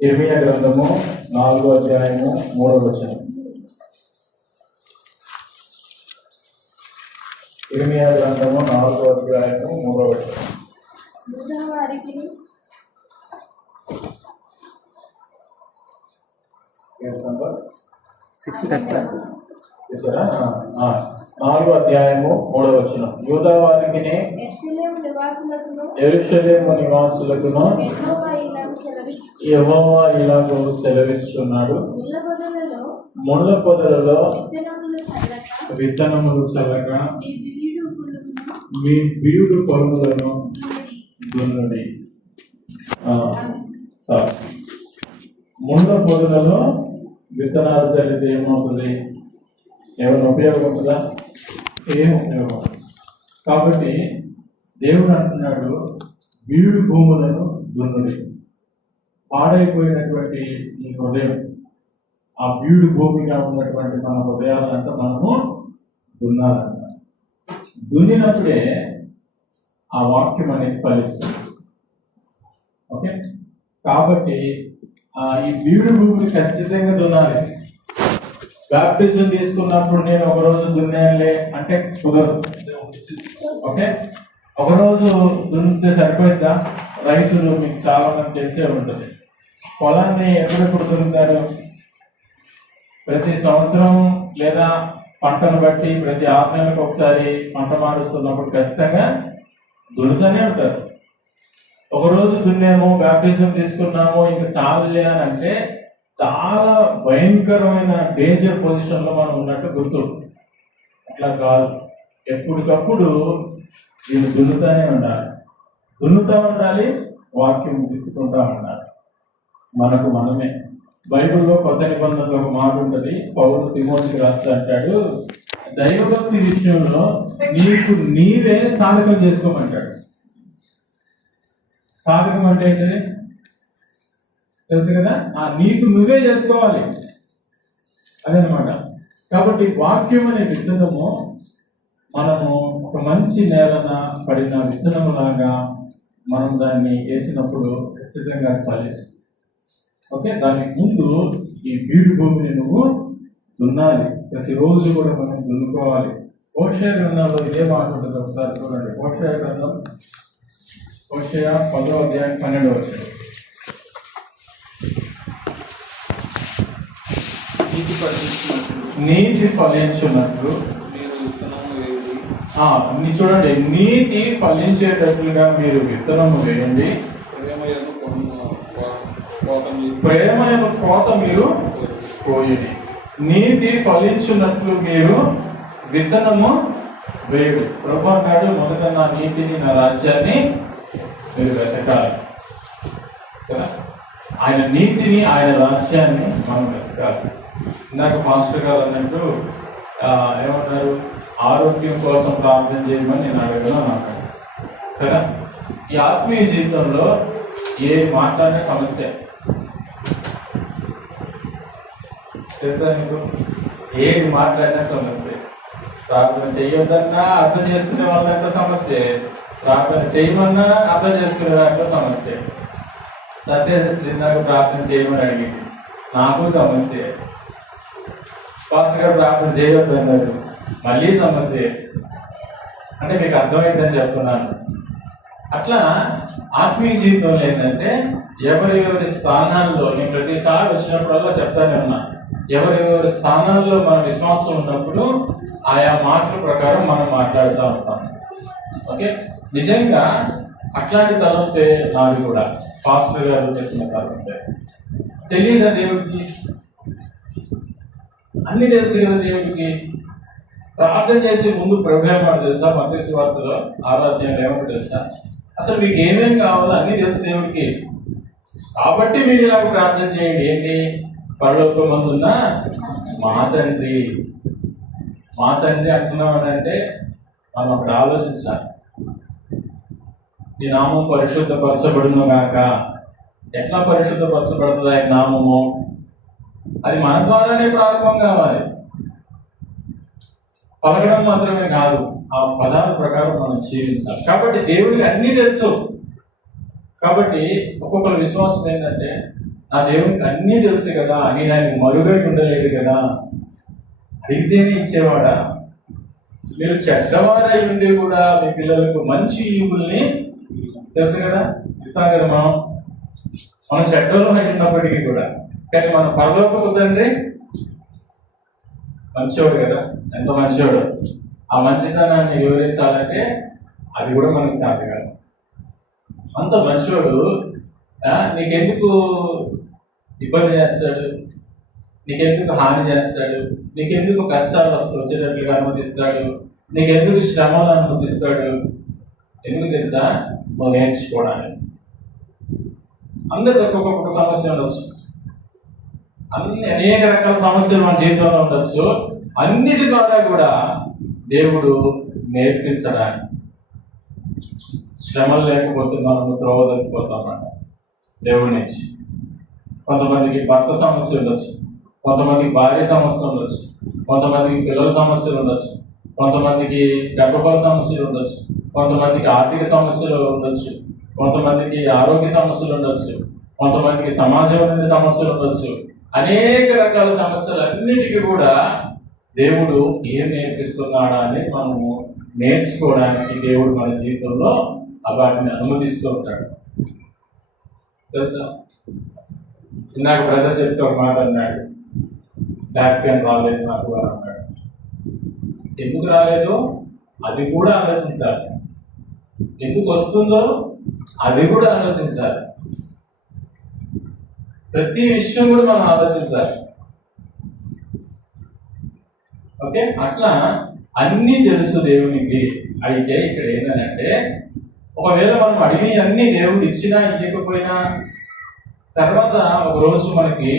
ఇర్మీయా గ్రంథము 4వ అధ్యాయము 3వ వచనం. ఇర్మీయా గ్రంథము 4వ అధ్యాయము 3వ వచనం. నంబర్ 4వ అధ్యాయము 3వ వచనం. యూదా వారికిని యెరూషలేము నివాసులకును యెహోవా ఇలాగూ సెలవిస్తున్నాడు, ముళ్ళ పొదలలో విత్తనములు చల్లగా మీ బీడు పొలములను దున్నుడి. ముళ్ళ పొదలలో విత్తనాలు చల్లితే ఏమవుతుంది? ఏమైనా ఉపయోగం ఉంటుందా? ఏం ఉపయోగం. కాబట్టి దేవుడు అంటున్నాడు, బీడు భూములను దున్నుడి. పాడైపోయినటువంటి ఈ హృదయం, ఆ బీడు భూమిగా ఉన్నటువంటి మన హృదయాలంతా మనము దున్నాలంట. దున్నినప్పుడే ఆ వాక్యం అనేది ఫలిస్తుంది. ఓకే, కాబట్టి ఈ బీడు భూమిని ఖచ్చితంగా దున్నాలి. బాప్టిజం తీసుకున్నప్పుడు నేను ఒకరోజు దున్నేయాలి అంటే కుదరదు. ఓకే, ఒకరోజు దున్నితే సరిపోయిందా? రైతులు మీకు చాలా మంది తెలిసే ఉంటుంది, పొలాన్ని ఎప్పుడెప్పుడు దున్నుతారు? ప్రతి సంవత్సరం లేదా పంటను బట్టి ప్రతి 6 నెలలకు ఒకసారి పంట మారుస్తున్నప్పుడు ఖచ్చితంగా దున్నుతూనే ఉంటారు. ఒకరోజు దున్నేమో, బాప్టిజం తీసుకున్నాము, ఇంకా చాలులే అని అంటే చాలా భయంకరమైన డేంజర్ పొజిషన్లో మనం ఉన్నట్టు గుర్తు. అట్లా కాదు, ఎప్పటికప్పుడు దీన్ని దున్నుతూనే ఉండాలి. దున్నుతూ ఉండాలి, వాక్యం గుర్తుకుంటూ ఉండాలి. మనకు మనమే బైబిల్లో కొత్త నిబంధనలో ఒక మాట ఉంటుంది. పౌలు తిమోతికి రాస్తా అంటాడు, దైవభక్తి విషయంలో నీకు నీవే సాధకం చేసుకోమంటాడు. సాధకం అంటే ఏంటది తెలుసు కదా? నీకు నువ్వే చేసుకోవాలి అదనమాట. కాబట్టి వాక్యం అనే విత్తనము మనము ఒక మంచి నేలన పడిన విత్తనము లాగా మనం దాన్ని వేసినప్పుడు ఖచ్చితంగా ఫలిస్తుంది. ఓకే, దానికి ముందు ఈ బీడు భూమిని నువ్వు దున్నాలి. ప్రతిరోజు కూడా మనం దున్నుకోవాలి. హోషేయ గ్రంథంలో ఇదే మాట ఉంటుంది, ఒకసారి చూడండి. హోషేయ గ్రంథం, హోషేయ 10వ అధ్యాయం 12వ వచనం. నీతి ఫలించినట్లు చూడండి, నీతి ఫలించేటట్లుగా మీరు విత్తనము వేయండి, ప్రేమను కోత మీరు కోయండి. నీతి ఫలించినట్లు మీరు విత్తనము వేయుడి. ప్రభు అన్నాడు, మొదట నా నీతిని, నా రాజ్యాన్ని మీరు వెతకాలి కదా. ఆయన నీతిని, ఆయన రాజ్యాన్ని మనం వెతకాలి. ఇందాక మాస్టర్ గారు అన్నట్టు ఏమన్నారు, ఆరోగ్యం కోసం ప్రార్థన చేయమని నేను అడగను అన్నాను కదా. ఈ ఆత్మీయ జీవితంలో ఏ మాట్లాడిన సమస్య తెలుసా మీకు? ఏది మాట్లాడినా సమస్య. ప్రార్థన చేయొద్దన్నా అర్థం చేసుకునే వాళ్ళంతా సమస్య, ప్రార్థన చేయమన్నా అర్థం చేసుకునే దాంట్లో సమస్య. సత్యశిష్యులు ఇందాక ప్రార్థన చేయమని అడిగింది, నాకు సమస్య. పాస్టర్ గారు ప్రార్థన చేయొద్దన్నారు, మళ్ళీ సమస్య. అంటే మీకు అర్థమైందని చెప్తున్నాను. అట్లా ఆత్మీయ జీవితంలో ఏంటంటే ఎవరి స్థానాల్లో, నేను ప్రతిసారి వచ్చినప్పుడల్లా చెప్తానే ఉన్నా, ఎవరి స్థానాల్లో మన విశ్వాసం ఉన్నప్పుడు ఆయా మాటల ప్రకారం మనం మాట్లాడుతూ ఉంటాం. ఓకే, నిజంగా అట్లాంటి తలంతే నాది కూడా. పాస్టర్ గారు చెప్పిన తలంతే తెలియదా దేవుడికి? అన్ని తెలుసు కదా దేవుడికి. ప్రార్థన చేసే ముందు ప్రభు ఏమాట తెలుసా? మత్తయి సువార్తలో 6వ అధ్యాయంలో ఏమంటే తెలుసా? అసలు మీకు ఏమేమి కావాలో అన్ని తెలుసు దేవుడికి. కాబట్టి మీరు ఇలాగ ప్రార్థన చేయండి. ఏంటి? పరలోకమందున్న మా తండ్రి, మా తండ్రి అంటున్నామని అంటే మనం అక్కడ ఆలోచించాలి. నీ నామం పరిశుద్ధపరచబడును గాక. ఎట్లా పరిశుద్ధపరచబడుతుంది ఆయన నామము? అది మన ద్వారానే ప్రారంభం కావాలి. పలకడం మాత్రమే కాదు, ఆ పదాల ప్రకారం మనం జీవించాలి. కాబట్టి దేవుడికి అన్నీ తెలుసు. కాబట్టి ఒక్కొక్కరు విశ్వాసం ఏంటంటే, నా దేవునికి అన్నీ తెలుసు కదా, నేను ఆయన మరుగై ఉండలేదు కదా, అడిగితేనే ఇచ్చేవాడా? మీరు చెడ్డవారై ఉండి కూడా మీ పిల్లలకు మంచి ఈవుల్ని తెలుసు కదా ఇస్తాం కదా. మనం చెడ్డలు అయినప్పటికీ కూడా, కానీ మన పరలోకపు తండ్రి మంచివాడు కదా, ఎంత మంచివాడు. ఆ మంచితనాన్ని వివరించాలంటే అది కూడా మనకు చేత కాదు. అంత మంచివాడు నీకెందుకు ఇబ్బంది చేస్తాడు, నీకెందుకు హాని చేస్తాడు, నీకెందుకు కష్టాలు వచ్చేటట్లుగా అనుమతిస్తాడు, నీకెందుకు శ్రమలు అనుమతిస్తాడు? ఎందుకు తెలుసా? నువ్వు నేర్చుకోవడానికి. అందరితో ఒక్కొక్క సమస్య ఉండొచ్చు, అనేక రకాల సమస్యలు మన జీవితంలో ఉండొచ్చు. అన్నిటి ద్వారా కూడా దేవుడు నేర్పించడానికి. శ్రమలు లేకపోతే మనం త్రోవదలిపోతామన్నమాట దేవుడి నుంచి. కొంతమందికి భర్త సమస్య ఉండొచ్చు, కొంతమందికి భార్య సమస్య ఉండొచ్చు, కొంతమందికి పిల్లల సమస్యలు ఉండొచ్చు, కొంతమందికి గర్భఫల సమస్యలు ఉండొచ్చు, కొంతమందికి ఆర్థిక సమస్యలు ఉండొచ్చు, కొంతమందికి ఆరోగ్య సమస్యలు ఉండొచ్చు, కొంతమందికి సమాజం సమస్యలు ఉండొచ్చు. అనేక రకాల సమస్యలన్నిటికీ కూడా దేవుడు ఏం నేర్పిస్తున్నాడా అని మనము నేర్చుకోవడానికి దేవుడు మన జీవితంలో వాటిని అనుమతిస్తూ ఉంటాడు. తెలుసా? ఇందాక బ్రదర్ చెప్తే ఒక మాట అన్నాడు, బ్యాక్ పెయిన్ రాలేదు నాకు అని అన్నాడు. ఎందుకు రాలేదు అది కూడా ఆలోచించాలి, ఎందుకు వస్తుందో అది కూడా ఆలోచించాలి. ప్రతి విషయం కూడా మనం ఆలోచించాలి. ఓకే, అట్లా అన్నీ తెలుసు దేవునికి. అయితే ఇక్కడ ఏంటంటే, ఒకవేళ మనం అడిగి అన్ని దేవుడు ఇచ్చినా ఇవ్వకపోయినా, తర్వాత ఒక రోజు మనకి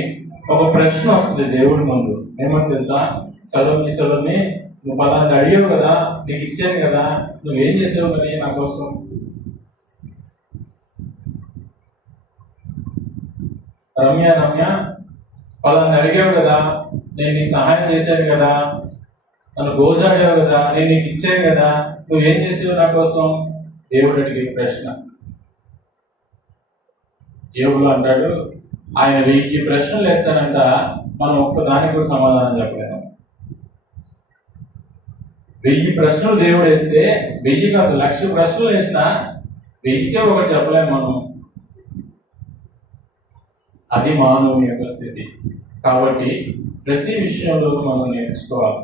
ఒక ప్రశ్న వస్తుంది దేవుడి ముందు. ఏమని తెలుసా? చదువుని నువ్వు పలాంటి అడిగావు కదా, నీకు ఇచ్చాను కదా, నువ్వేం చేసావు మరి నా కోసం? రమ్య పలాంటి అడిగావు కదా, నేను నీకు సహాయం చేశాను కదా, నన్ను గోజాడావు కదా, నేను నీకు ఇచ్చాను కదా, నువ్వేం చేసావు నా కోసం? దేవుడు అడిగే ప్రశ్న. దేవుడు అంటాడు, ఆయన 1000 ప్రశ్నలు వేస్తానంట, మనం ఒక్కదానికి కూడా సమాధానం చెప్పలేము. 1000 ప్రశ్నలు దేవుడు వేస్తే 1000 కాదు 1,00,000 ప్రశ్నలు వేసినా 1000కే ఒకటి చెప్పలేము మనం. అది మానవుని యొక్క స్థితి. కాబట్టి ప్రతి విషయంలో మనం నేర్చుకోవాలి.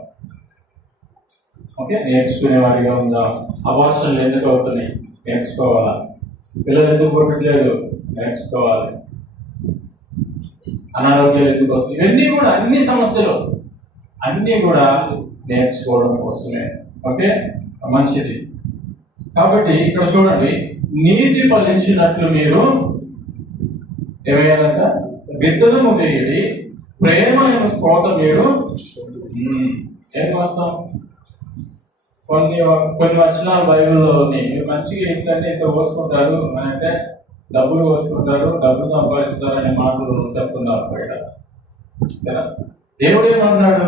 ఓకే, నేర్చుకునే వాడిగా ఉందా? అబార్షన్లు ఎందుకు అవుతున్నాయి? నేర్చుకోవాలా. పిల్లలు ఎందుకు పుట్టట్లేదు? నేర్చుకోవాలి. అనారోగ్యాలు ఎందుకు వస్తాయి? ఇవన్నీ కూడా అన్ని సమస్యలు అన్నీ కూడా నేర్చుకోవడం కోసమే. ఓకే, మంచిది. కాబట్టి ఇక్కడ చూడండి, నీతి ఫలించినట్లు మీరు ఏమయ్యారంట? విత్తనము వేయడి, ప్రేమ అయిన స్పోత మీరు ఏం వస్తాం. కొన్ని వచనాలు బైబిల్లోని మంచిగా ఏంటంటే ఇంత పోసుకుంటారు అంటే డబ్బులు పోసుకుంటారు, డబ్బులు సంపాదిస్తారు అనే మాటలు చెప్తున్నారు బయట కదా. దేవుడు ఏమంటున్నాడు?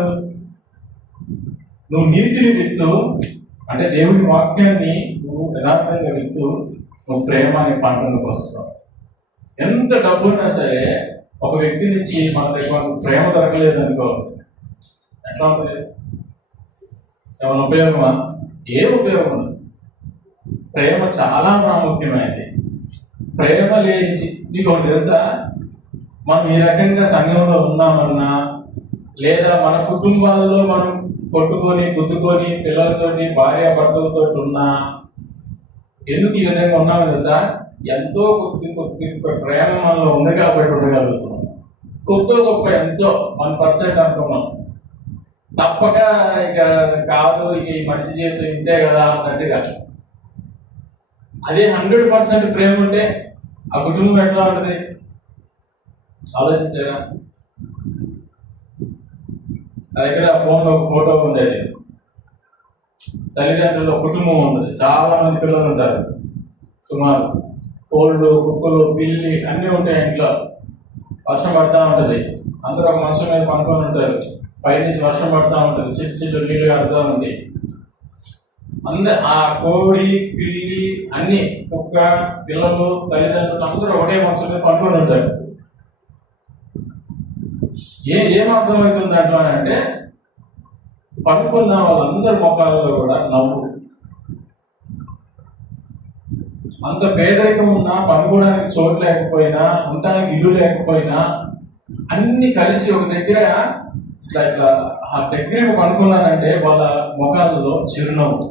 నువ్వు నీతిని విత్తు, అంటే దేవుడి వాక్యాన్ని నువ్వు యథార్థంగా విత్తు, నువ్వు ప్రేమ అనే పంటను వస్తావు. ఎంత డబ్బు ఉన్నా సరే ఒక వ్యక్తి నుంచి మన దగ్గర ప్రేమ దొరకలేదు అనుకో, ఎట్లా ఉంటుంది? ఏమైనా ఉపయోగమా? ఏం ఉపయోగం? ప్రేమ చాలా ప్రాముఖ్యమైనది. ప్రేమ లేని నీకు ఒకటి తెలుసా, మనం ఈ రకంగా సంఘంలో ఉన్నామన్నా, లేదా మన కుటుంబాలలో మనం కొట్టుకొని గుద్దుకొని పిల్లలతోటి భార్యాభర్తలతో ఉన్నా, ఎందుకు ఈ విధంగా ఉన్నాము తెలుసా? ఎంతో కొద్ది ప్రేమ మనలో ఉంది కాబట్టి ఉండగలుగుతున్నాం. కొద్ది గొప్ప ఎంతో 1% అనుకున్నాం. తప్పక ఇక కాదు, ఈ మనిషి జీవితం ఇంతే కదా అన్నట్టుగా. అదే 100% ప్రేమ ఉంటే ఆ కుటుంబం ఎట్లా ఉంటుంది ఆలోచించారా? నా దగ్గర ఫోన్లో ఒక ఫోటో ఉండేది. తల్లిదండ్రులు కుటుంబం ఉంటుంది, చాలా మంది పిల్లలు ఉంటారు. సుమారు కోళ్ళు, కుక్కలు, పిల్లి అన్నీ ఉంటాయి ఇంట్లో. వర్షం పడతా ఉంటుంది, అందరూ ఒక మంచం మీద పనుకొని ఉంటారు. పైనుంచి వర్షం పడతా ఉంటుంది, చిట్టు నీళ్ళు కడుతూ ఉంది. ఆ కోడి, పిల్లి అన్ని, కుక్క, పిల్లలు, తల్లిదండ్రులు అందరూ ఒకటే మంచం మీద పనుకొని ఉంటారు. ఏం అర్థమవుతుంది దాంట్లో అంటే పడుకున్న వాళ్ళందరి ముఖాలలో కూడా నవ్వు. అంత పేదరికం ఉన్నా, పనుకోవడానికి చోటు లేకపోయినా, ఉండడానికి ఇల్లు లేకపోయినా, అన్ని కలిసి ఒక దగ్గర ఇట్లా ఇట్లా ఆ దగ్గర పనుకున్నారంటే వాళ్ళ ముఖాలలో చిరునవ్వు.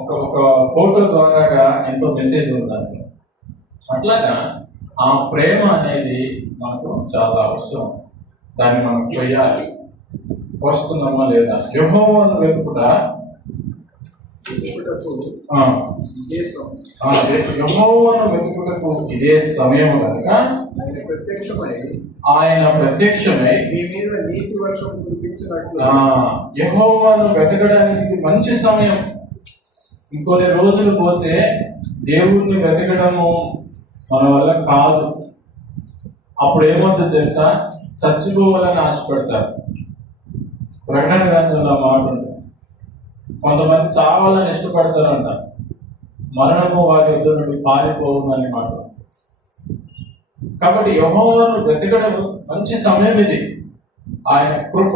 ఒక ఫోటో ద్వారాగా ఎంతో మెసేజ్ ఉంది. అట్లాగా ఆ ప్రేమ అనేది మనకు చాలా అవసరం. దాన్ని మనం పోయాలి. వస్తున్నామా లేదా? యెహోవాను వెతుకుట యెహోవాను వెతుకుటకు ఇదే సమయం కనుక ఆయన ప్రత్యక్షమై మీ మీద నీతి వర్షం కురిపించినట్లు. యెహోవాను వెతకడానికి ఇది మంచి సమయం. ఇంకొన్ని రోజులు పోతే దేవుడిని వెతకడము మన వల్ల కాదు. అప్పుడు ఏమవుతుంది తెలుసా? చచ్చిపోవాలని ఆశపడతారు. ప్రకటన గ్రంథంలో మాట ఉంది, కొంతమంది చావాలని ఇష్టపడతారంట. మరణము వారి యొద్ద నుండి పారిపోవునని మాట. కాబట్టి యెహోవాను వెతకడం మంచి సమయం ఇది. ఆయన కృప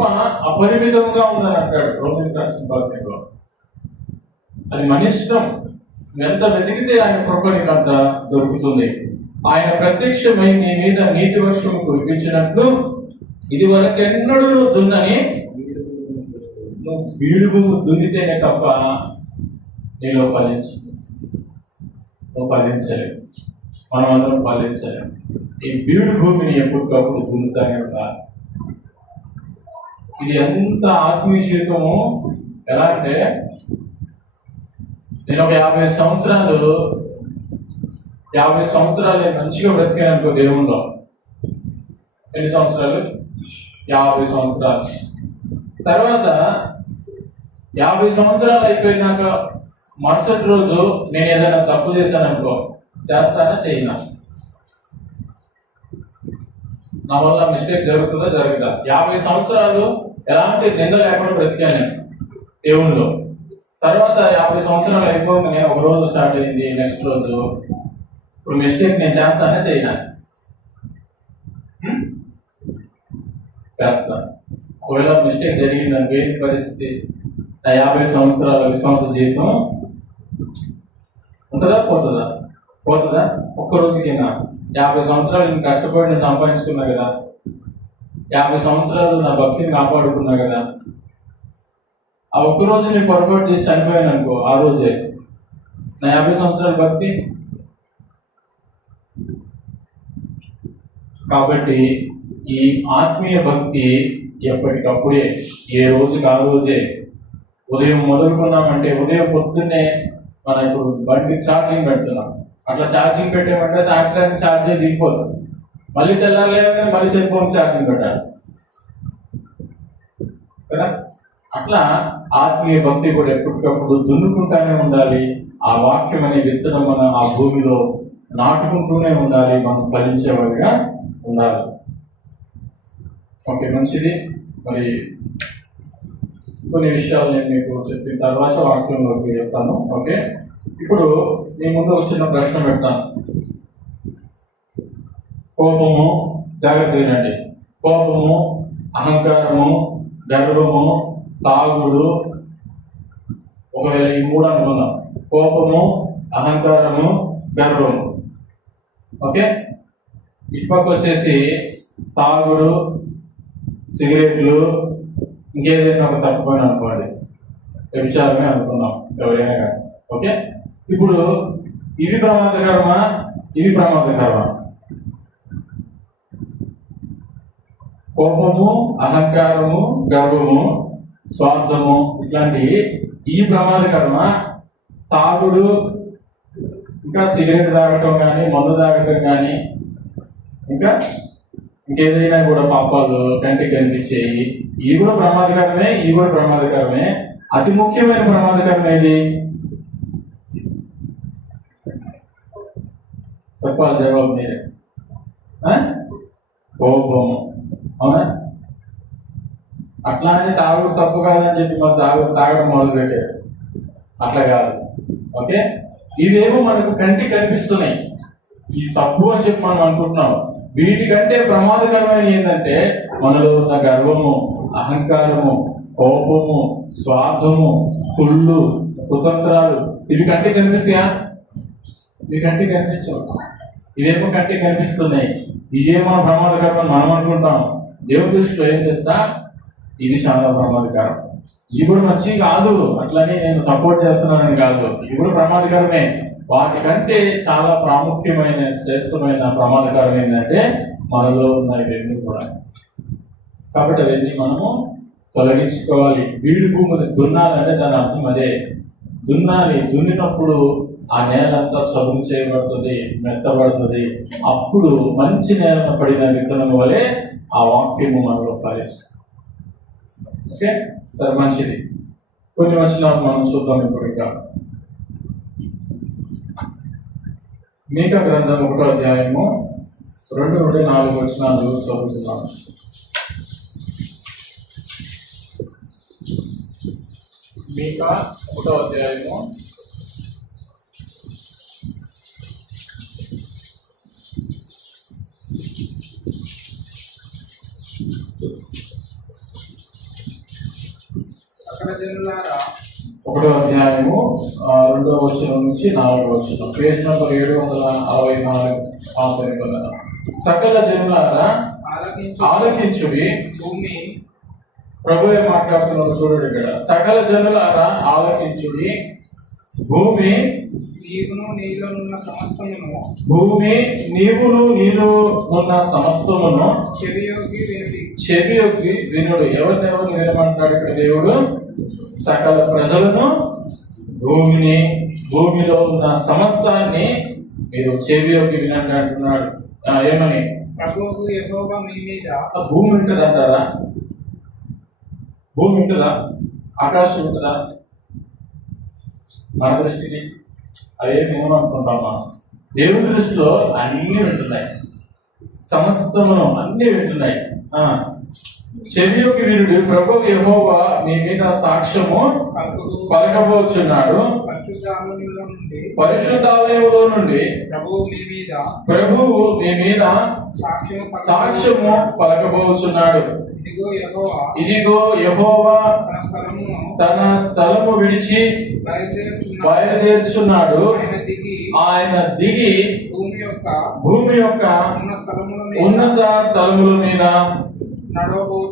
అపరిమితంగా ఉందని అంటాడు రోమన్ రాసిన పత్రికలో. అది మన ఇష్టం. ఎంత వెతికితే ఆయన కృప నీకు అంత దొరుకుతుంది. ఆయన ప్రత్యక్షమై నీ మీద నీతి వర్షం కురిపించినట్లు ఇది వరకు ఎన్నడూ దున్నని నువ్వు బీడు భూమి దున్నితేనే తప్ప నీలో నువ్వు ఫలించలేవు. మనం అందరం ఫలించలేము. ఈ బీడు భూమిని ఎప్పటికప్పుడు దున్నుతానే ఉండాలి. ఇది ఎంత ఆత్మీయ జీవితము. ఎలా అంటే నేను ఒక 50 సంవత్సరాలు నేను మంచిగా బ్రతికాను అనుకో దేవుణ్ణిలో. ఎన్ని సంవత్సరాలు? 50 సంవత్సరాలు. తర్వాత 50 సంవత్సరాలు అయిపోయినాక మరుసటి రోజు నేను ఏదైనా తప్పు చేశాను అనుకో, చేస్తానా చేయనా? నా వల్ల మిస్టేక్ జరుగుతుందా జరుగుతా? 50 సంవత్సరాలు ఎలాంటి నింద లేకుండా బ్రతికాను నేను దేవుణ్ణిలో. తర్వాత 50 సంవత్సరాలు అయిపోగానే ఒక రోజు స్టార్ట్ అయింది, నెక్స్ట్ రోజు ఇప్పుడు మిస్టేక్ నేను చేస్తానే చేయనా? చేస్తాను. ఒకవేళ మిస్టేక్ జరిగింది అనుకో ఏంటి పరిస్థితి? నా 50 సంవత్సరాల విశ్వాస జీవితం ఉంటుందా పోతుందా? ఒక్క రోజుకైనా 50 సంవత్సరాలు నేను కష్టపడి నేను సంపాదించుకున్నా కదా, 50 సంవత్సరాలు నా భక్తిని కాపాడుకున్నా కదా, ఆ ఒక్కరోజు నేను పొరపాటు చేసి చనిపోయాను అనుకో, ఆ రోజే నా 50 సంవత్సరాల భక్తి. కాబట్టి ఈ ఆత్మీయ భక్తి ఎప్పటికప్పుడే, ఏ రోజుకి ఆ రోజే. ఉదయం మొదలుకున్నామంటే ఉదయం పొద్దున్నే మనం ఇప్పుడు బండి ఛార్జింగ్ పెడుతున్నాం. అట్లా ఛార్జింగ్ పెట్టామంటే సాయంత్రానికి ఛార్జింగ్ దిగిపోతుంది. మళ్ళీ తెల్లారలేగానే మళ్ళీ సెల్ ఫోన్ ఛార్జింగ్ పెట్టాలి కదా. అట్లా ఆత్మీయ భక్తి కూడా ఎప్పటికప్పుడు దున్నుకుంటానే ఉండాలి. ఆ వాక్యం అనే విత్తనం మనం ఆ భూమిలో నాటుకుంటూనే ఉండాలి. మనం ఫలించేవాడిగా ఉండాలి. ఓకే, మంచిది. మరి కొన్ని విషయాలు నేను మీకు చెప్పిన తర్వాత వాక్యంలోకి చెప్తాను. ఓకే, ఇప్పుడు మీ ముందు ఒక చిన్న ప్రశ్న పెడతాను. కోపము, జాగ్రత్త వినండి. కోపము, అహంకారము, గర్వము, తాగుడు, ఒకవేళ ఈ 3 అనుకుందాం. కోపము, అహంకారము, గర్వము. ఓకే, ఇటుపక్క వచ్చేసి తాగుడు, సిగరెట్లు, ఇంకేదైనా ఒక తప్పుపోయిన అనుకోండి, విచారమే అనుకున్నాం ఎవరైనా కానీ. ఓకే, ఇప్పుడు ఇవి ప్రమాదకరమా? కోపము, అహంకారము, గర్వము, స్వార్థము, ఇట్లాంటివి ఈ ప్రమాదకరమా? తాగుడు, ఇంకా సిగరెట్ తాగటం కానీ, మందు తాగటం కానీ, ఇంకా ఇంకేదైనా కూడా పాపాలు కంటికి కనిపించేవి, ఇవి కూడా ప్రమాదకరమే. అతి ముఖ్యమైన ప్రమాదకరం ఏది? చెప్పాలి, జవాబు మీరే. కోపము. అవునా? అట్లా అని తాగుడు తప్పు కాదని చెప్పి మరి తాగడం మొదలు పెట్టారు. అట్లా కాదు. ఓకే, ఇవేమో మనకు కంటికి కనిపిస్తున్నాయి. ఈ తప్పు అని చెప్పి మనం అనుకుంటున్నాం. వీటికంటే ప్రమాదకరమైన ఏంటంటే మనలో ఉన్న గర్వము, అహంకారము, కోపము, స్వార్థము, కుళ్ళు, కుతంత్రాలు. ఇవి కంటికి కనిపిస్తాయా? ఇవి కంటికి కనిపించవు. ఇదేమో కంటికి కనిపిస్తున్నాయి. ఇదేమో ప్రమాదకరం మనం అనుకుంటాం. దేవుడి దృష్టిలో ఏం తెలుసా, ఇది చాలా ప్రమాదకరం. ఇవి కూడా మంచివి కాదు, అట్లని నేను సపోర్ట్ చేస్తున్నానని కాదు, ఇవి కూడా ప్రమాదకరమే. వాటికంటే చాలా ప్రాముఖ్యమైన, శ్రేష్టమైన, ప్రమాదకరం ఏంటంటే మనలో ఉన్న ఇవన్నీ కూడా. కాబట్టి అవన్నీ మనము తొలగించుకోవాలి. బీడు భూమిని దున్నాలంటే దాని అర్థం అదే. దున్నాలి. దున్నినప్పుడు ఆ నేలంతా చదును చేయబడుతుంది, మెత్తబడుతుంది. అప్పుడు మంచి నేల పడిన విత్తనం వలె ఆ వాక్యము మనలో ఫలిస్తుంది. ఓకే, సరే, మంచిది. కొన్ని వచనాలు మనం చూద్దాం ఇప్పుడు. ఇంకా మీకా గ్రంథం 1వ అధ్యాయము 2 నుండి 4 వచనాలు చదువుతున్నాం. మీకా 1వ అధ్యాయము 1వ అధ్యాయము 2వ వచనం నుంచి 4వ వచనం. Page number 764. సకల జనులారా ఆలకించుడి. భూమి ప్రభువే మాట్లాడుతున్నారు, చూడండి ఇక్కడ. సకల జనులారా ఆలకించుడి. భూమి నీవును నీలో ఉన్న సమస్తమును, భూమి నీవును నీలో ఉన్న సమస్తమును చెవియొగ్గి వినుడు. ఎవరినెవరు వినమంటాడు ఇక్కడ దేవుడు? సకల ప్రజలను, భూమిని, భూమిలో ఉన్న సమస్తాన్ని మీరు చెవియొగ్గి వినండి అంటున్నాడు. ఏమని? ప్రభువు యెహోవా మీ మీద. భూమి ఉంటుంది అంటారా? భూమి ఉంటుందా? ఆకాశం ఉంటుందా? మన దృష్టికి అదే మేము అనుకుంటాం. మనం దేవుడి దృష్టిలో అన్నీ వింటున్నాయి, సమస్తమును అన్ని వింటున్నాయి. చెవియొగ్గి వినుడు. ప్రభువు యెహోవా మీ మీద సాక్ష్యము పలకబోచున్నాడు. పరిశుద్ధాలయములో నుండి ప్రభువు మీ మీద సాక్ష్యము పలకబోచున్నాడు. ఇదిగో యెహోవా తన స్థలము విడిచి బయలుదేరుచున్నాడు. ఆయన దిగి భూమి యొక్క ఉన్నత స్థలముల మీద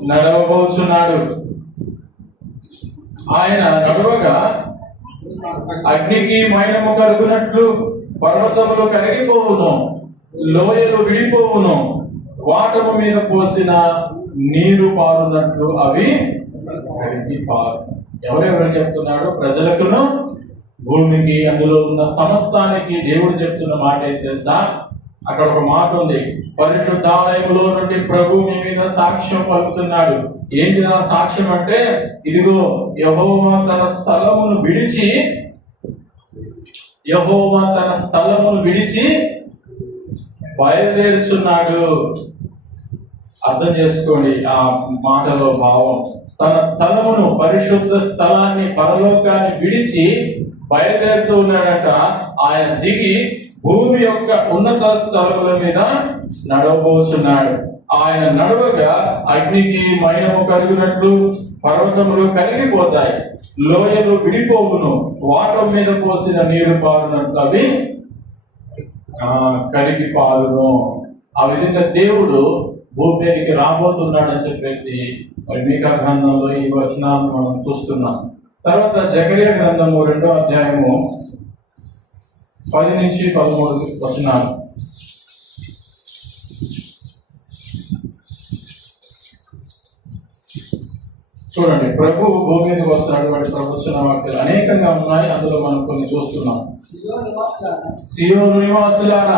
నడవబోచున్నాడు. ఆయన నడవగా అగ్నికి మైనము కలుగునట్లు పర్వతములు కరిగిపోవును, లోయలు విడిపోవును, వాటము మీద పోసిన నీరు పారునట్లు అవి కరిగి పారు. ఎవరెవరు చెప్తున్నాడు? ప్రజలకును భూమికి, అందులో ఉన్న సమస్తానికి దేవుడు చెప్తున్న మాట ఏం తెలుసా? అక్కడ ఒక మాట ఉంది, పరిశుద్ధాలయంలో నుండి ప్రభు మీ మీద సాక్ష్యం పలుకుతున్నాడు. ఏంటి నా సాక్ష్యం అంటే, ఇదిగో యెహోవా తన స్థలమును విడిచి బయలుదేరుచున్నాడు. అర్థం చేసుకోండి ఆ మాటలో భావం. తన స్థలమును, పరిశుద్ధ స్థలాన్ని, పరలోకాన్ని విడిచి బయలుదేరుతూ ఉన్నాడట. ఆయన దిగి భూమి యొక్క ఉన్నత స్థలముల మీద నడవబోచున్నాడు. ఆయన నడవగా అగ్నికి మైనము కలుగునట్లు పర్వతములు కరిగిపోతాయి, లోయలు విడిపోవును, వాటర్ మీద పోసిన నీరు పారునట్లు అవి కరిగి పారును. ఆ విధంగా దేవుడు భూమి మీదకి రాబోతున్నాడని చెప్పేసి మరి మీకా గ్రంథంలో ఈ వచనాలను మనం చూస్తున్నాం. తర్వాత జకరియా గ్రంథము 2వ అధ్యాయము 10 నుంచి 13 వచనాలు చూడండి. ప్రభు భూమి మీదకి వస్తున్నటువంటి ప్రవచన వాక్యాలు అనేకంగా ఉన్నాయి. అందులో మనం కొన్ని చూస్తున్నాం. సియోను నివాసులారా,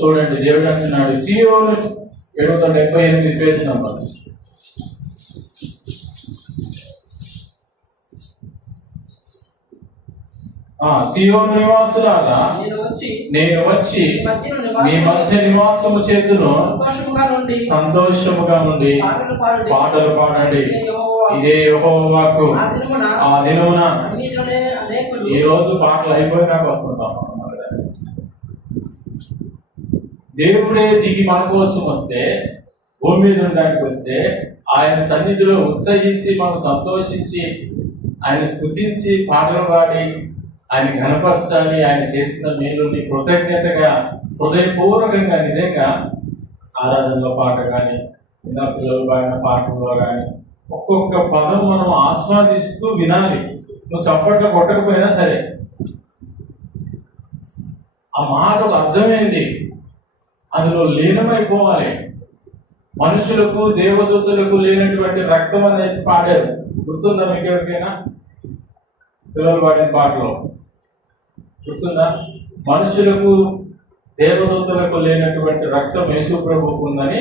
చూడండి దేవుడు అంటున్నాడు, సియోను 778 పేజీ నంబర్. సియోను నివాసులారా, నేను వచ్చి మీ మధ్య నివాసము చేతును, సంతోషముగా నుండి పాటలు పాడండి. ఇదే యెహోవాకు. ఆ దినమున, ఈ రోజు పాటలు అయిపోయినాక వస్తుంటాం. దేవుడే దిగి మన కోసం వస్తే, భూమి మీద ఉండడానికి వస్తే, ఆయన సన్నిధిలో ఉత్సహించి మనం సంతోషించి ఆయన స్తుతించి పాటలు పాడి ఆయన ఘనపరచాలి. ఆయన చేసిన మేలుని కృతజ్ఞతగా హృదయపూర్వకంగా నిజంగా ఆరాధనలో పాట కానీ, చిన్న పిల్లలు పాడిన పాటల్లో కానీ ఒక్కొక్క పదం మనం ఆస్వాదిస్తూ వినాలి. నువ్వు చప్పట్లు కొట్టకపోయినా సరే ఆ మాటకు అర్థమైంది, అందులో లీనమైపోవాలి. మనుషులకు దేవదూతలకు లేనటువంటి రక్తం అనేది పాడారు. గుర్తుందా మీకు ఎవరికైనా? పిల్లలు పాడిన పాటలో గుర్తుందా? మనుషులకు దేవదూతలకు లేనటువంటి రక్తం యేసు ప్రభువుకు ఉందని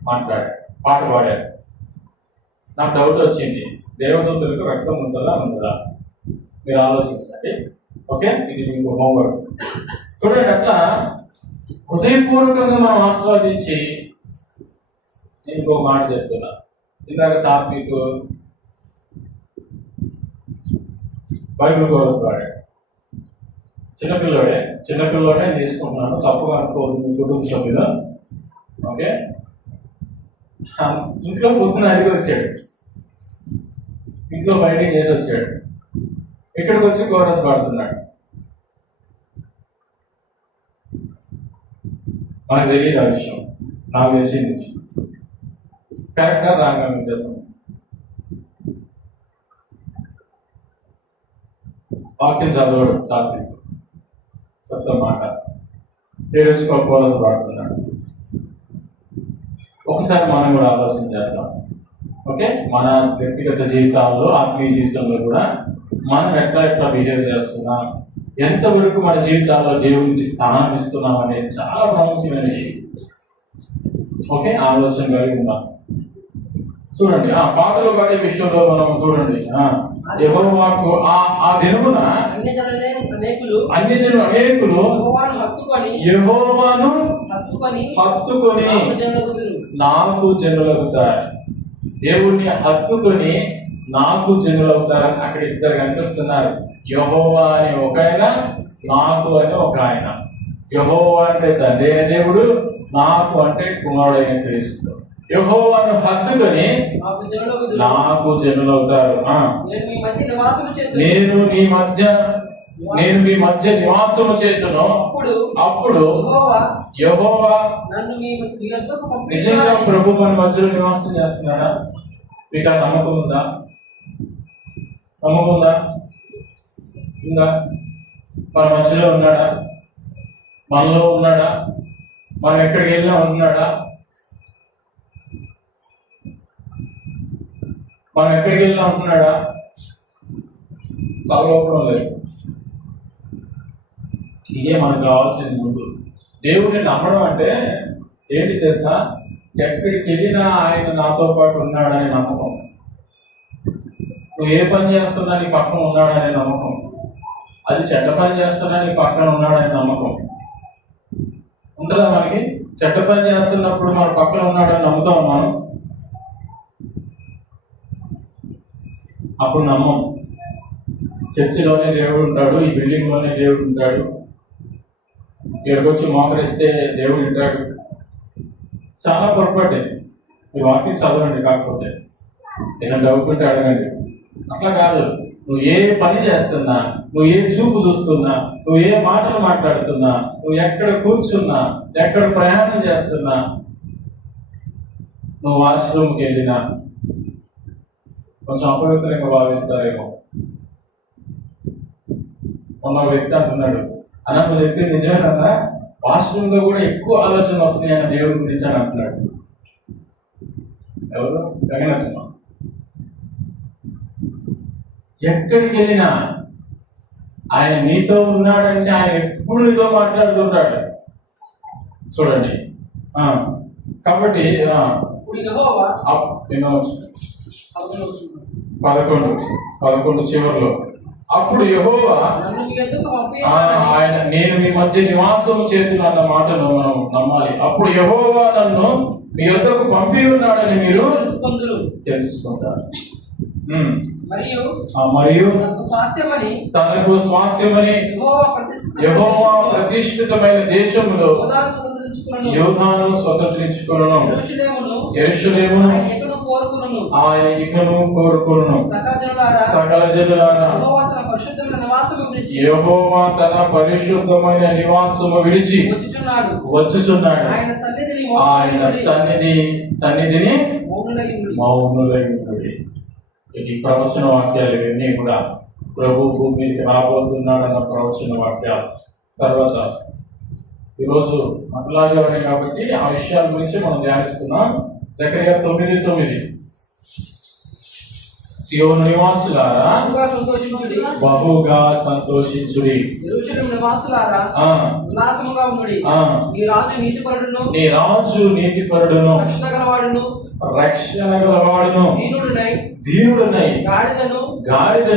మాట్లాడారు, పాట పాడారు. నాకు డౌట్ వచ్చింది, దేవదూతలకు రక్తం ఉంటుందా ఉండదా? మీరు ఆలోచించండి. ఓకే, ఇది మీకు హోంవర్క్. చూడండి, అట్లా హృదయపూర్వకంగా మనం ఆస్వాదించి, ఇంకో మాట చెప్తున్నా. ఇందాక సార్ మీకు బైబిల్ కోర్స్ వాడాడు, చిన్నపిల్లడే తీసుకుంటున్నాను, తప్పుగా అనుకోవద్దు మీ కుటుంబ సభ్యులు. ఓకే, ఇంట్లో పొద్దున అడిగి వచ్చాడు, ఇంట్లో బయటికి చేసి వచ్చాడు, ఇక్కడికి వచ్చి కోరస్ పాడుతున్నాడు. మనకు తెలియదు ఆ విషయం, నాకు తెలిసింది కరెక్ట్గా రాగా మీకు చెప్తాను. వాక్యం చదవడు సాత్విక, చెప్తా మాట వచ్చి కోరస్ పాడుతున్నాడు. ఒకసారి మనం కూడా ఆలోచన చేద్దాం. ఓకే, మన వ్యక్తిగత జీవితాల్లో, ఆత్మీయ జీవితంలో కూడా మనం ఎట్లా బిహేవ్ చేస్తున్నాం, ఎంతవరకు మన జీవితాల్లో దేవునికి స్థానం ఇస్తున్నాం అనేది చాలా ప్రాముఖ్యమైన విషయం. ఓకే, ఆలోచన కలిగి ఉన్నాం. చూడండి, ఆ పాటలు పాడే విషయంలో మనం చూడండి, యెహోవాకు ఆ దినమున అన్యజనులు అనేకులు యెహోవాను హత్తుకొని నాకు జనులవుతారు. దేవుణ్ణి హత్తుకొని నాకు జనులవుతారని అక్కడ ఇద్దరు కనిపిస్తున్నారు. యెహోవా అని ఒక ఆయన, నాకు అని ఒక ఆయన. యెహోవా అంటే తండ్రి అయిన దేవుడు, నాకు అంటే కుమారుడైన క్రీస్తు. యెహోవాను హత్తుకొని నాకు జనులవుతారు. నేను మీ మధ్య నివాసము చేతును. అప్పుడు యెహోవా నిజంగా ప్రభు మన మధ్యలో నివాసం చేస్తున్నాడా? మీకు ఆ నమ్మకం ఉందా? ఉందా? మన మధ్యలో ఉన్నాడా? మనలో ఉన్నాడా? మనం ఎక్కడికి వెళ్ళినా ఉన్నాడా? తలలోపడం లేదు. ఇదే మనకు కావాల్సింది. ముందు దేవుడిని నమ్మడం అంటే ఏంటి తెలుసా? ఎక్కడికి వెళ్ళినా ఆయన నాతో పాటు ఉన్నాడనే నమ్మకం. నువ్వు ఏ పని చేస్తున్నా నీ పక్కన ఉన్నాడనే నమ్మకం. అది చెడ్డ పని చేస్తున్నా నీ పక్కన ఉన్నాడనే నమ్మకం ఉంటుందా మనకి? చెడ్డ పని చేస్తున్నప్పుడు మన పక్కన ఉన్నాడని నమ్ముతాం మనం, అప్పుడు నమ్మం. చర్చిలోనే దేవుడు ఉంటాడు, ఈ బిల్డింగ్లోనే దేవుడు ఉంటాడు, ఇక్కడికి వచ్చి మోకరిస్తే దేవుడు ఉంటాడు. చాలా పొరపాటే. ఈ వాక్యం చదవండి, కాకపోతే ఏదైనా డౌట్ ఉంటే అడగండి. అట్లా కాదు. నువ్వు ఏ పని చేస్తున్నా, నువ్వు ఏ చూపు చూస్తున్నా, నువ్వు ఏ మాటలు మాట్లాడుతున్నా, నువ్వు ఎక్కడ కూర్చున్నా, ఎక్కడ ప్రయాణం చేస్తున్నా, నువ్వు వాష్రూమ్కి వెళ్ళినా కొంచెం అపవిత్రంగా భావిస్తారేమో. మొన్న వ్యక్తి అంటున్నాడు, అన్న నువ్వు చెప్పింది నిజమేనా, వాష్రూమ్లో కూడా ఎక్కువ ఆలోచనలు వస్తున్నాయి అన్న దేవుడి గురించి అని అంటున్నాడు. ఎవరు? గగనసింహ. ఎక్కడికి వెళ్ళినా ఆయన నీతో ఉన్నాడంటే ఆయన ఎప్పుడు నీతో మాట్లాడుతుంటాడు. చూడండి. కాబట్టి 11 చివరిలో అప్పుడు యెహోవా ఆయన నేను మీ మధ్య నివాసం చేతులు అన్న మాటను మనం నమ్మాలి. అప్పుడు యెహోవా నన్ను మీ యొద్దకు పంపి ఉన్నాడని మీరు తెలుసుకుంటారు. మరియు తనకు స్వాస్థ్యమని యెహోవా ప్రతిష్ఠితమైన దేశములో యోధాను స్వతంత్రించుకొనును. యెరూషలేమును ఆయన ఇకను కోరుకొనును. సకల జనులారా యెహోవా తన పరిశుద్ధమైన నివాసము విడిచి వచ్చుచున్నాడు. ఆయన సన్నిధిని మౌనులై ఉన్నది. ఈ ప్రవచన వాక్యాలు ఇవన్నీ కూడా ప్రభు భూమికి రాబోతున్నాడన్న ప్రవచన వాక్యాలు. తర్వాత ఈరోజు మండలాదివారం కాబట్టి ఆ విషయాల గురించి మనం ధ్యానిస్తున్నాం. జకర్యా 9:9 సియోను నివాసులారా బహుగా సంతోషించుడి. నీ రాజు నీతిపరుడును రక్షణ గలవాడును దీనుడునై గాడిద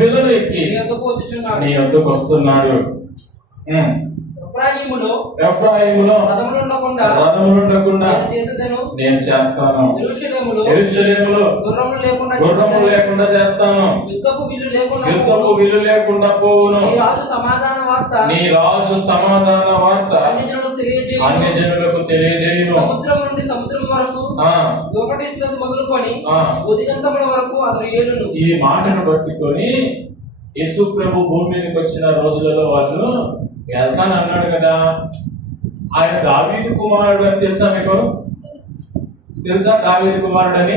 పిల్లను ఎక్కి నీ వద్దకు వస్తున్నాడు. ఎఫ్రాయిములో రథములుండకుండా నేను చేస్తాను. యెరూషలేములో గుర్రములు లేకుండా చేస్తాను. యుద్ధపు విల్లు లేకుండా పోవును. నీ రాజు సమాధాన వార్త అన్ని జనులకు తెలియజేయును. ఈ మాటను పట్టుకొని యేసు ప్రభు భూమి మీదకి వచ్చిన రోజులలో వాళ్ళు వెళ్తాను అన్నాడు కదా. ఆయన దావీదు కుమారుడు అని తెలుసా మీకు? తెలుసా దావీదు కుమారుడు అని?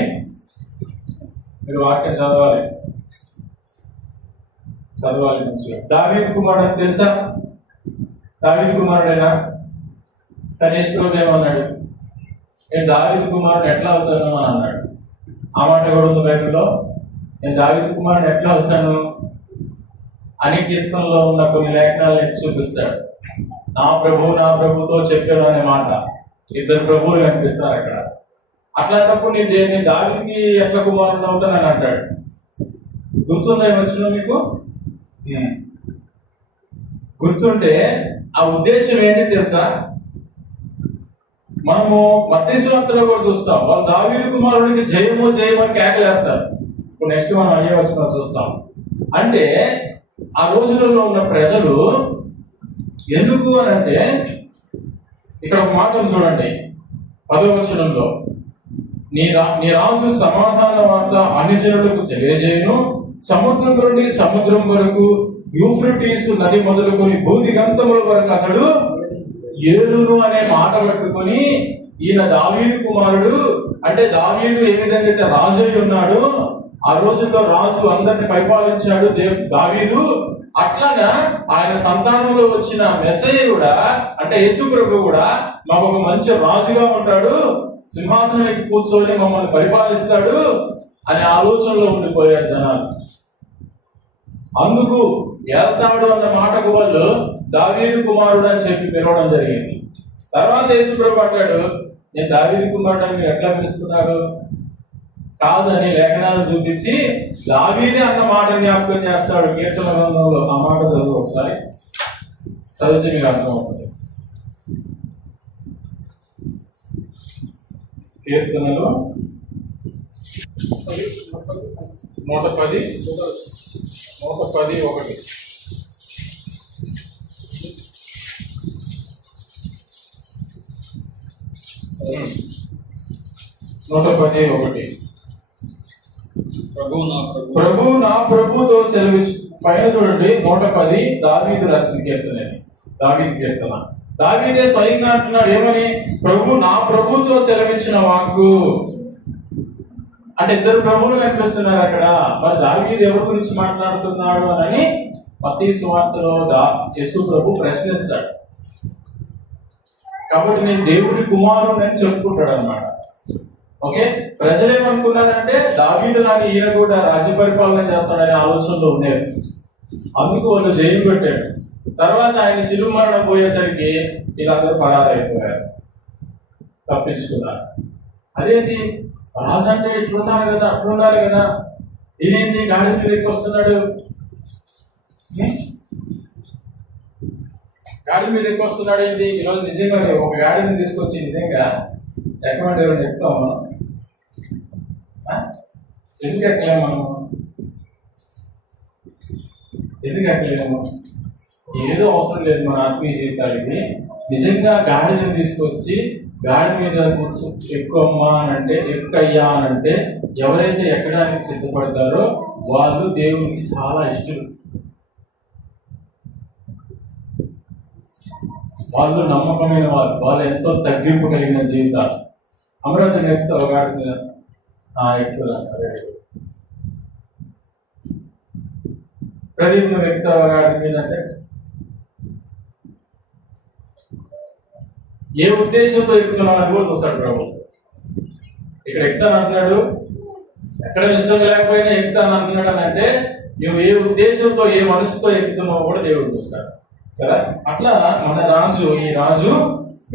మీరు వాక్యం చదవాలి మంచిగా. దావీదు కుమారుడు అని తెలుసా? దావీదు కుమారుడేనా? కనీష్ ప్రభు ఏమన్నాడు? నేను దావీదు కుమారుడు ఎట్లా అవుతాను అని అన్నాడు. ఆ మాట కూడా ఉంది బైబిల్లో. నేను దావీదు కుమారుడు ఎట్లా అవుతాను అని కీర్తనలో ఉన్న కొన్ని లేఖనాలను చూపిస్తాడు. నా ప్రభుతో చెప్పాను అనే మాట. ఇద్దరు ప్రభువులు కనిపిస్తారు అక్కడ. అట్లాంటప్పుడు నేను దావీదుకి ఎట్లా కుమారుడు అవుతానని అంటాడు. గుర్తుందా వచ్చిన మీకు? గుర్తుంటే ఆ ఉద్దేశం ఏంటి తెలుసా? మనము మత్తయి సువార్తలో కూడా చూస్తాం. వాళ్ళు దావీదు కుమారుడికి జయము అని కేకలేస్తారు. ఇప్పుడు నెక్స్ట్ మనం అయ్యే వస్తున్నా చూస్తాం. అంటే ఆ రోజులలో ఉన్న ప్రజలు ఎందుకు అని అంటే, ఇక్కడ ఒక మాటను చూడండి 10వ వచనంలో, నీ రాజు సమాధాన వార్త అన్ని జనులకు తెలియజేయును. సముద్రం నుండి సముద్రం వరకు, యూఫ్రటీసు నది మొదలుకొని భూదిగంతముల వరకు అతడు ఏలును అనే మాట పట్టుకొని, ఈయన దావీదు కుమారుడు అంటే దావీదు ఏ విధంగా అయితే రాజు అయి ఉన్నాడు, ఆ రోజుల్లో రాజు అందరిని పరిపాలించాడు దావీదు, అట్లాగా ఆయన సంతానంలో వచ్చిన మెస్సయ్య కూడా అంటే యేసు ప్రభు కూడా మాకు ఒక మంచి రాజుగా ఉంటాడు, సింహాసనం ఎక్కి కూర్చొని మమ్మల్ని పరిపాలిస్తాడు అనే ఆలోచనలో ఉండిపోయాడు జనాలు. అందుకు వెళ్తాడు అన్న మాటకు వాళ్ళు దావీదు కుమారుడు అని చెప్పి పిలవడం జరిగింది. తర్వాత యేసు ప్రభు అంటాడు, నేను దావీదు కుమారుడు అని మీరు ఎట్లా పిలుస్తున్నారు? కాదని లేఖనాలు చూపించి దావీదే అన్న మాట జ్ఞాపకం చేస్తాడు. కీర్తన గ్రంథంలో ఆ మాట చదువు ఒకసారి, చదివితే మీకు అర్థమవుతుంది. కీర్తనలో 110:1. ప్రభు నా ప్రభుతో సెలవిచ్చు. పైన చూడండి 110 దావీదు రాసిన కీర్తన. దావీదు కీర్తన. దావీదే స్వయంగా అంటున్నాడు ఏమని? ప్రభు నా ప్రభుతో సెలవిచ్చిన వాక్కు. అంటే ఇద్దరు ప్రభువులు కనిపిస్తున్నారు అక్కడ. మరి దావీదు ఎవరి గురించి మాట్లాడుతున్నాడు అని మత్తయి సువార్తలో యేసు ప్రభు ప్రశ్నిస్తాడు. కాబట్టి నేను దేవుడి కుమారుడు అని చెప్పుకుంటాడు అన్నమాట. ఓకే, ప్రజలు ఏమనుకున్నారంటే దావీదు లాగా ఈయన కూడా రాజ్య పరిపాలన చేస్తాడనే ఆలోచనలో ఉండేది. అందుకు వాళ్ళు జైలు పెట్టాడు. తర్వాత ఆయన శిలువ మరణం పోయేసరికి వీళ్ళందరూ పరారైపోయారు, తప్పించుకున్నారు. అదేంటి రాజు అంటే ఇట్లుండాలి కదా, అట్లుండాలి కదా, ఇదేంటి గాడి మీద ఎక్కి వస్తున్నాడు, గాడి మీద ఎక్కువ వస్తున్నాడు ఏంటి? ఈరోజు నిజంగా ఒక గాడిని తీసుకొచ్చి నిజంగా ఎక్కడ ఎవరైనా చెప్తాం మనం. ఎందుకు ఎక్కలేము మనం? ఎందుకు ఎక్కలేము? ఏదో అవసరం లేదు మన ఆత్మీయ జీవితానికి. నిజంగా గాడిదని తీసుకొచ్చి గాడి మీద ఎక్కువమ్మా అని అంటే, ఎక్కయ్యా అని అంటే, ఎవరైతే ఎక్కడానికి సిద్ధపడతారో వాళ్ళు దేవునికి చాలా ఇష్టలు. వాళ్ళు నమ్మకమైన వాళ్ళు ఎంతో తగ్గింపు కలిగిన జీవితాలు. అమరావతి ఎక్కుతావు గాడి మీద? ఎక్కుతుందా? ప్రదీప్ నువ్వు ఎక్కుతావా గాడి మీద అంటే? ఏ ఉద్దేశంతో ఎక్కుతున్నావు అని కూడా చూస్తాడు ప్రభు. ఇక్కడ ఎక్కుతాను అంటున్నాడు, ఎక్కడ ఇష్టం లేకపోయినా ఎక్కుతాను అంటున్నాడు అని అంటే నువ్వు ఏ ఉద్దేశంతో ఏ మనసుతో ఎక్కుతున్నావో కూడా దేవుడు చూస్తాడు కదా. అట్లా మన రాజు, ఈ రాజు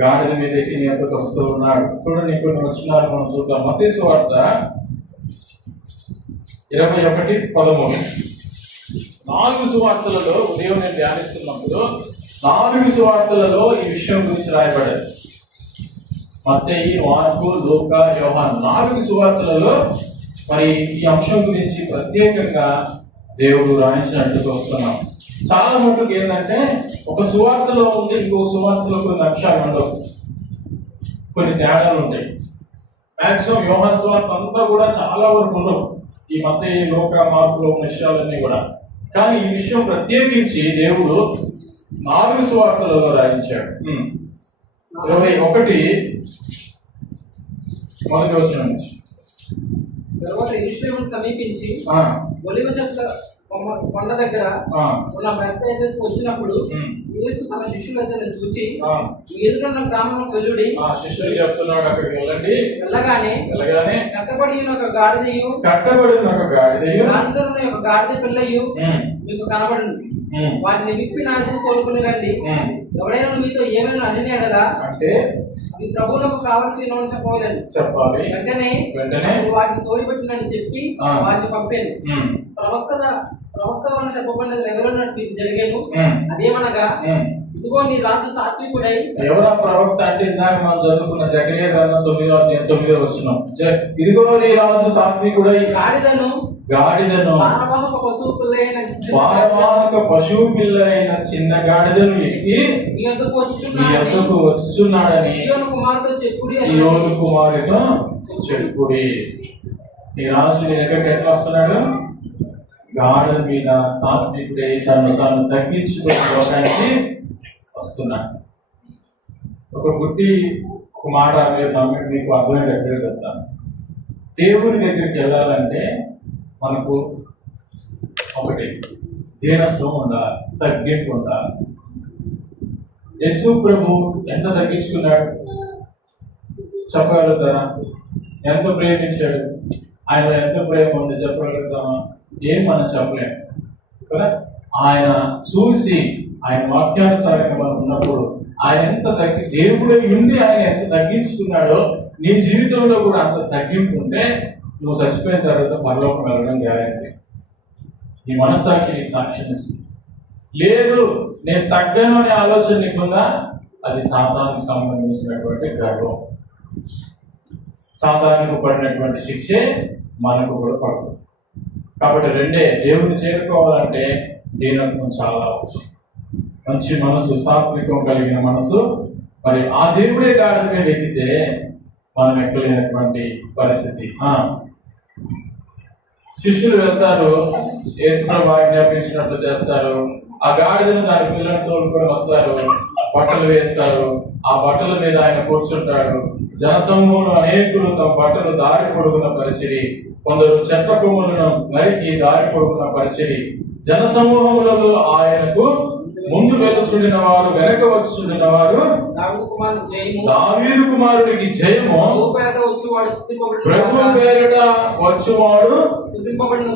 గాడిద మీద ఎక్కి నీ యొక్కకు వస్తూ ఉన్నాడు. చూడండి కొన్ని వచనాలు మనం చూద్దాం. మత్తయి సువార్త 21:13. 4 సువార్తలలో ఉదయం నేను ధ్యానిస్తున్నప్పుడు 4 సువార్తలలో ఈ విషయం గురించి రాయబడ్డది. మత్తయి, మార్కు, లూకా, యోహాను 4 సువార్తలలో మరి ఈ అంశం గురించి ప్రత్యేకంగా దేవుడు రాయించినట్టు చూస్తున్నాం. చాలా మటుకు ఏంటంటే ఒక సువార్తలో ఉంది, ఇంకో సువార్తలో కొన్ని అంశాలు ఉండవు, కొన్ని తేడాలు ఉంటాయి. మాక్సిమం యోహాను సువార్త అంతా కూడా చాలా వరకు ఉండవు, ఈ మత్తయి, లూకా, మార్కులో ఉన్న విషయాలన్నీ కూడా. కానీ ఈ విషయం ప్రత్యేకించి దేవుడు 4 సువార్తలలో రాయించాడు. 21 మొదటి వచనం నుంచి. తర్వాత యెరూషలేమును సమీపించి ఒలివ చెట్ల కొండ దగ్గర ఉన్న బెత్ఫగేకు వచ్చినప్పుడు యేసు తన శిష్యులందరిని చూచి ఎదురున్న గ్రామంలో వెళ్ళుడి. శిష్యులు చెప్తున్నాడు, అక్కడికి వెళ్ళగానే కట్టబడిన ఒక గాడిదయు దానితో ఒక గాడిద పిల్లయు మీకు కనబడును. వాటిని విప్పి నా ఎదుట తోలుకుని రండి. ఎవడైనా మీతో ఏమైనా అని ఎడలా అంటే అది ప్రభువులకు కావలసిన చెప్పాలి. వెంటనే వాటిని తోలిపెట్టినని చెప్పి వాటిని పంపాను. ప్రవక్త వలన చెప్పబడినది నెరవేరినట్టు ఇది జరిగాను. అదేమనగా, ఇదిగో నీ రాజు సాత్వికుడై. ఎవరా ప్రవక్త అంటే? ఇందాక మనం చదువుకున్న జకరియా గ్రంథం 9వ వచనం. ఇదిగో నీ రాజు సాత్వికుడై గాడిదను భారవాహక పశువు పిల్ల అయిన చిన్న గాడిదను ఎక్కి నీ యొద్దకు వచ్చుచున్నాడని సీయోను కుమారుతో చెప్పుడి. ఈ రాజు నీ దగ్గరికి ఎట్లా వస్తున్నాడు? గాడిద మీద సాత్వికుడై తను తగ్గించుకోవడానికి వస్తున్నాడు. ఒక మాట మీకు అర్థమయ్యేటట్టుగా చెప్తాను. దేవుడి దగ్గరికి వెళ్ళాలంటే మనకు ఒకటి దీనత్వం ఉండాలి, తగ్గింపు ఉండాలి. యేసు ప్రభు ఎంత తగ్గించుకున్నాడు చెప్పగలుగుతారా? ఎంత ప్రేమించాడు? ఆయన ఎంత ప్రేమ ఉంది చెప్పగలుగుతామా? ఏం మనం చెప్పలేము కదా. ఆయన చూసి ఆయన వాక్యానుసారంగా మనం ఉన్నప్పుడు ఆయన ఎంత దేవుడే ఉండి ఆయన ఎంత తగ్గించుకున్నాడో నీ జీవితంలో కూడా అంత తగ్గింపు ఉంటే నువ్వు చచ్చిపోయిన తర్వాత పరలోకం వెళ్ళడం గ్యారెంటీ. నీ మనస్సాక్షి నీకు సాక్ష్యం ఇస్తుంది. లేదు నేను తగ్గను అనే ఆలోచన నీకుందా, అది సాతానికి సంబంధించినటువంటి గర్వం. సాతానికి పడినటువంటి శిక్షే మనకు కూడా పడుతుంది. కాబట్టి రెండే, దేవుడిని చేరుకోవాలంటే దీనత్వం చాలా అవసరం. మంచి మనసు, సాత్వికం కలిగిన మనసు. మరి ఆ దేవుడే గాడిద మీద ఎక్కితే మనం ఎక్కలేనటువంటి పరిస్థితి. శిష్యులు వెళ్తారు, యేసుప్రభు ఆజ్ఞాపించినట్లు చేస్తారు. ఆ గాడిదను దాని పిల్లలను తోలుకొని వస్తారు, బట్టలు వేస్తారు. ఆ బట్టల మీద ఆయన కూర్చుంటాడు. జనసమూహంలో అనేకులు తమ బట్టలు దారి పొడుగున పరిచిరి, కొందరు చెట్ల కొమ్ములను నరికి దారి పొడుగున పరిచిరి. జనసమూహములలో ఆయనకు ముందు వెలుచుండిన వారు, వెనక వచ్చుచుండిన వారు, దావీదు కుమారుడికి జయము, ప్రభు పేరిట వచ్చువాడు స్తుతింపబడును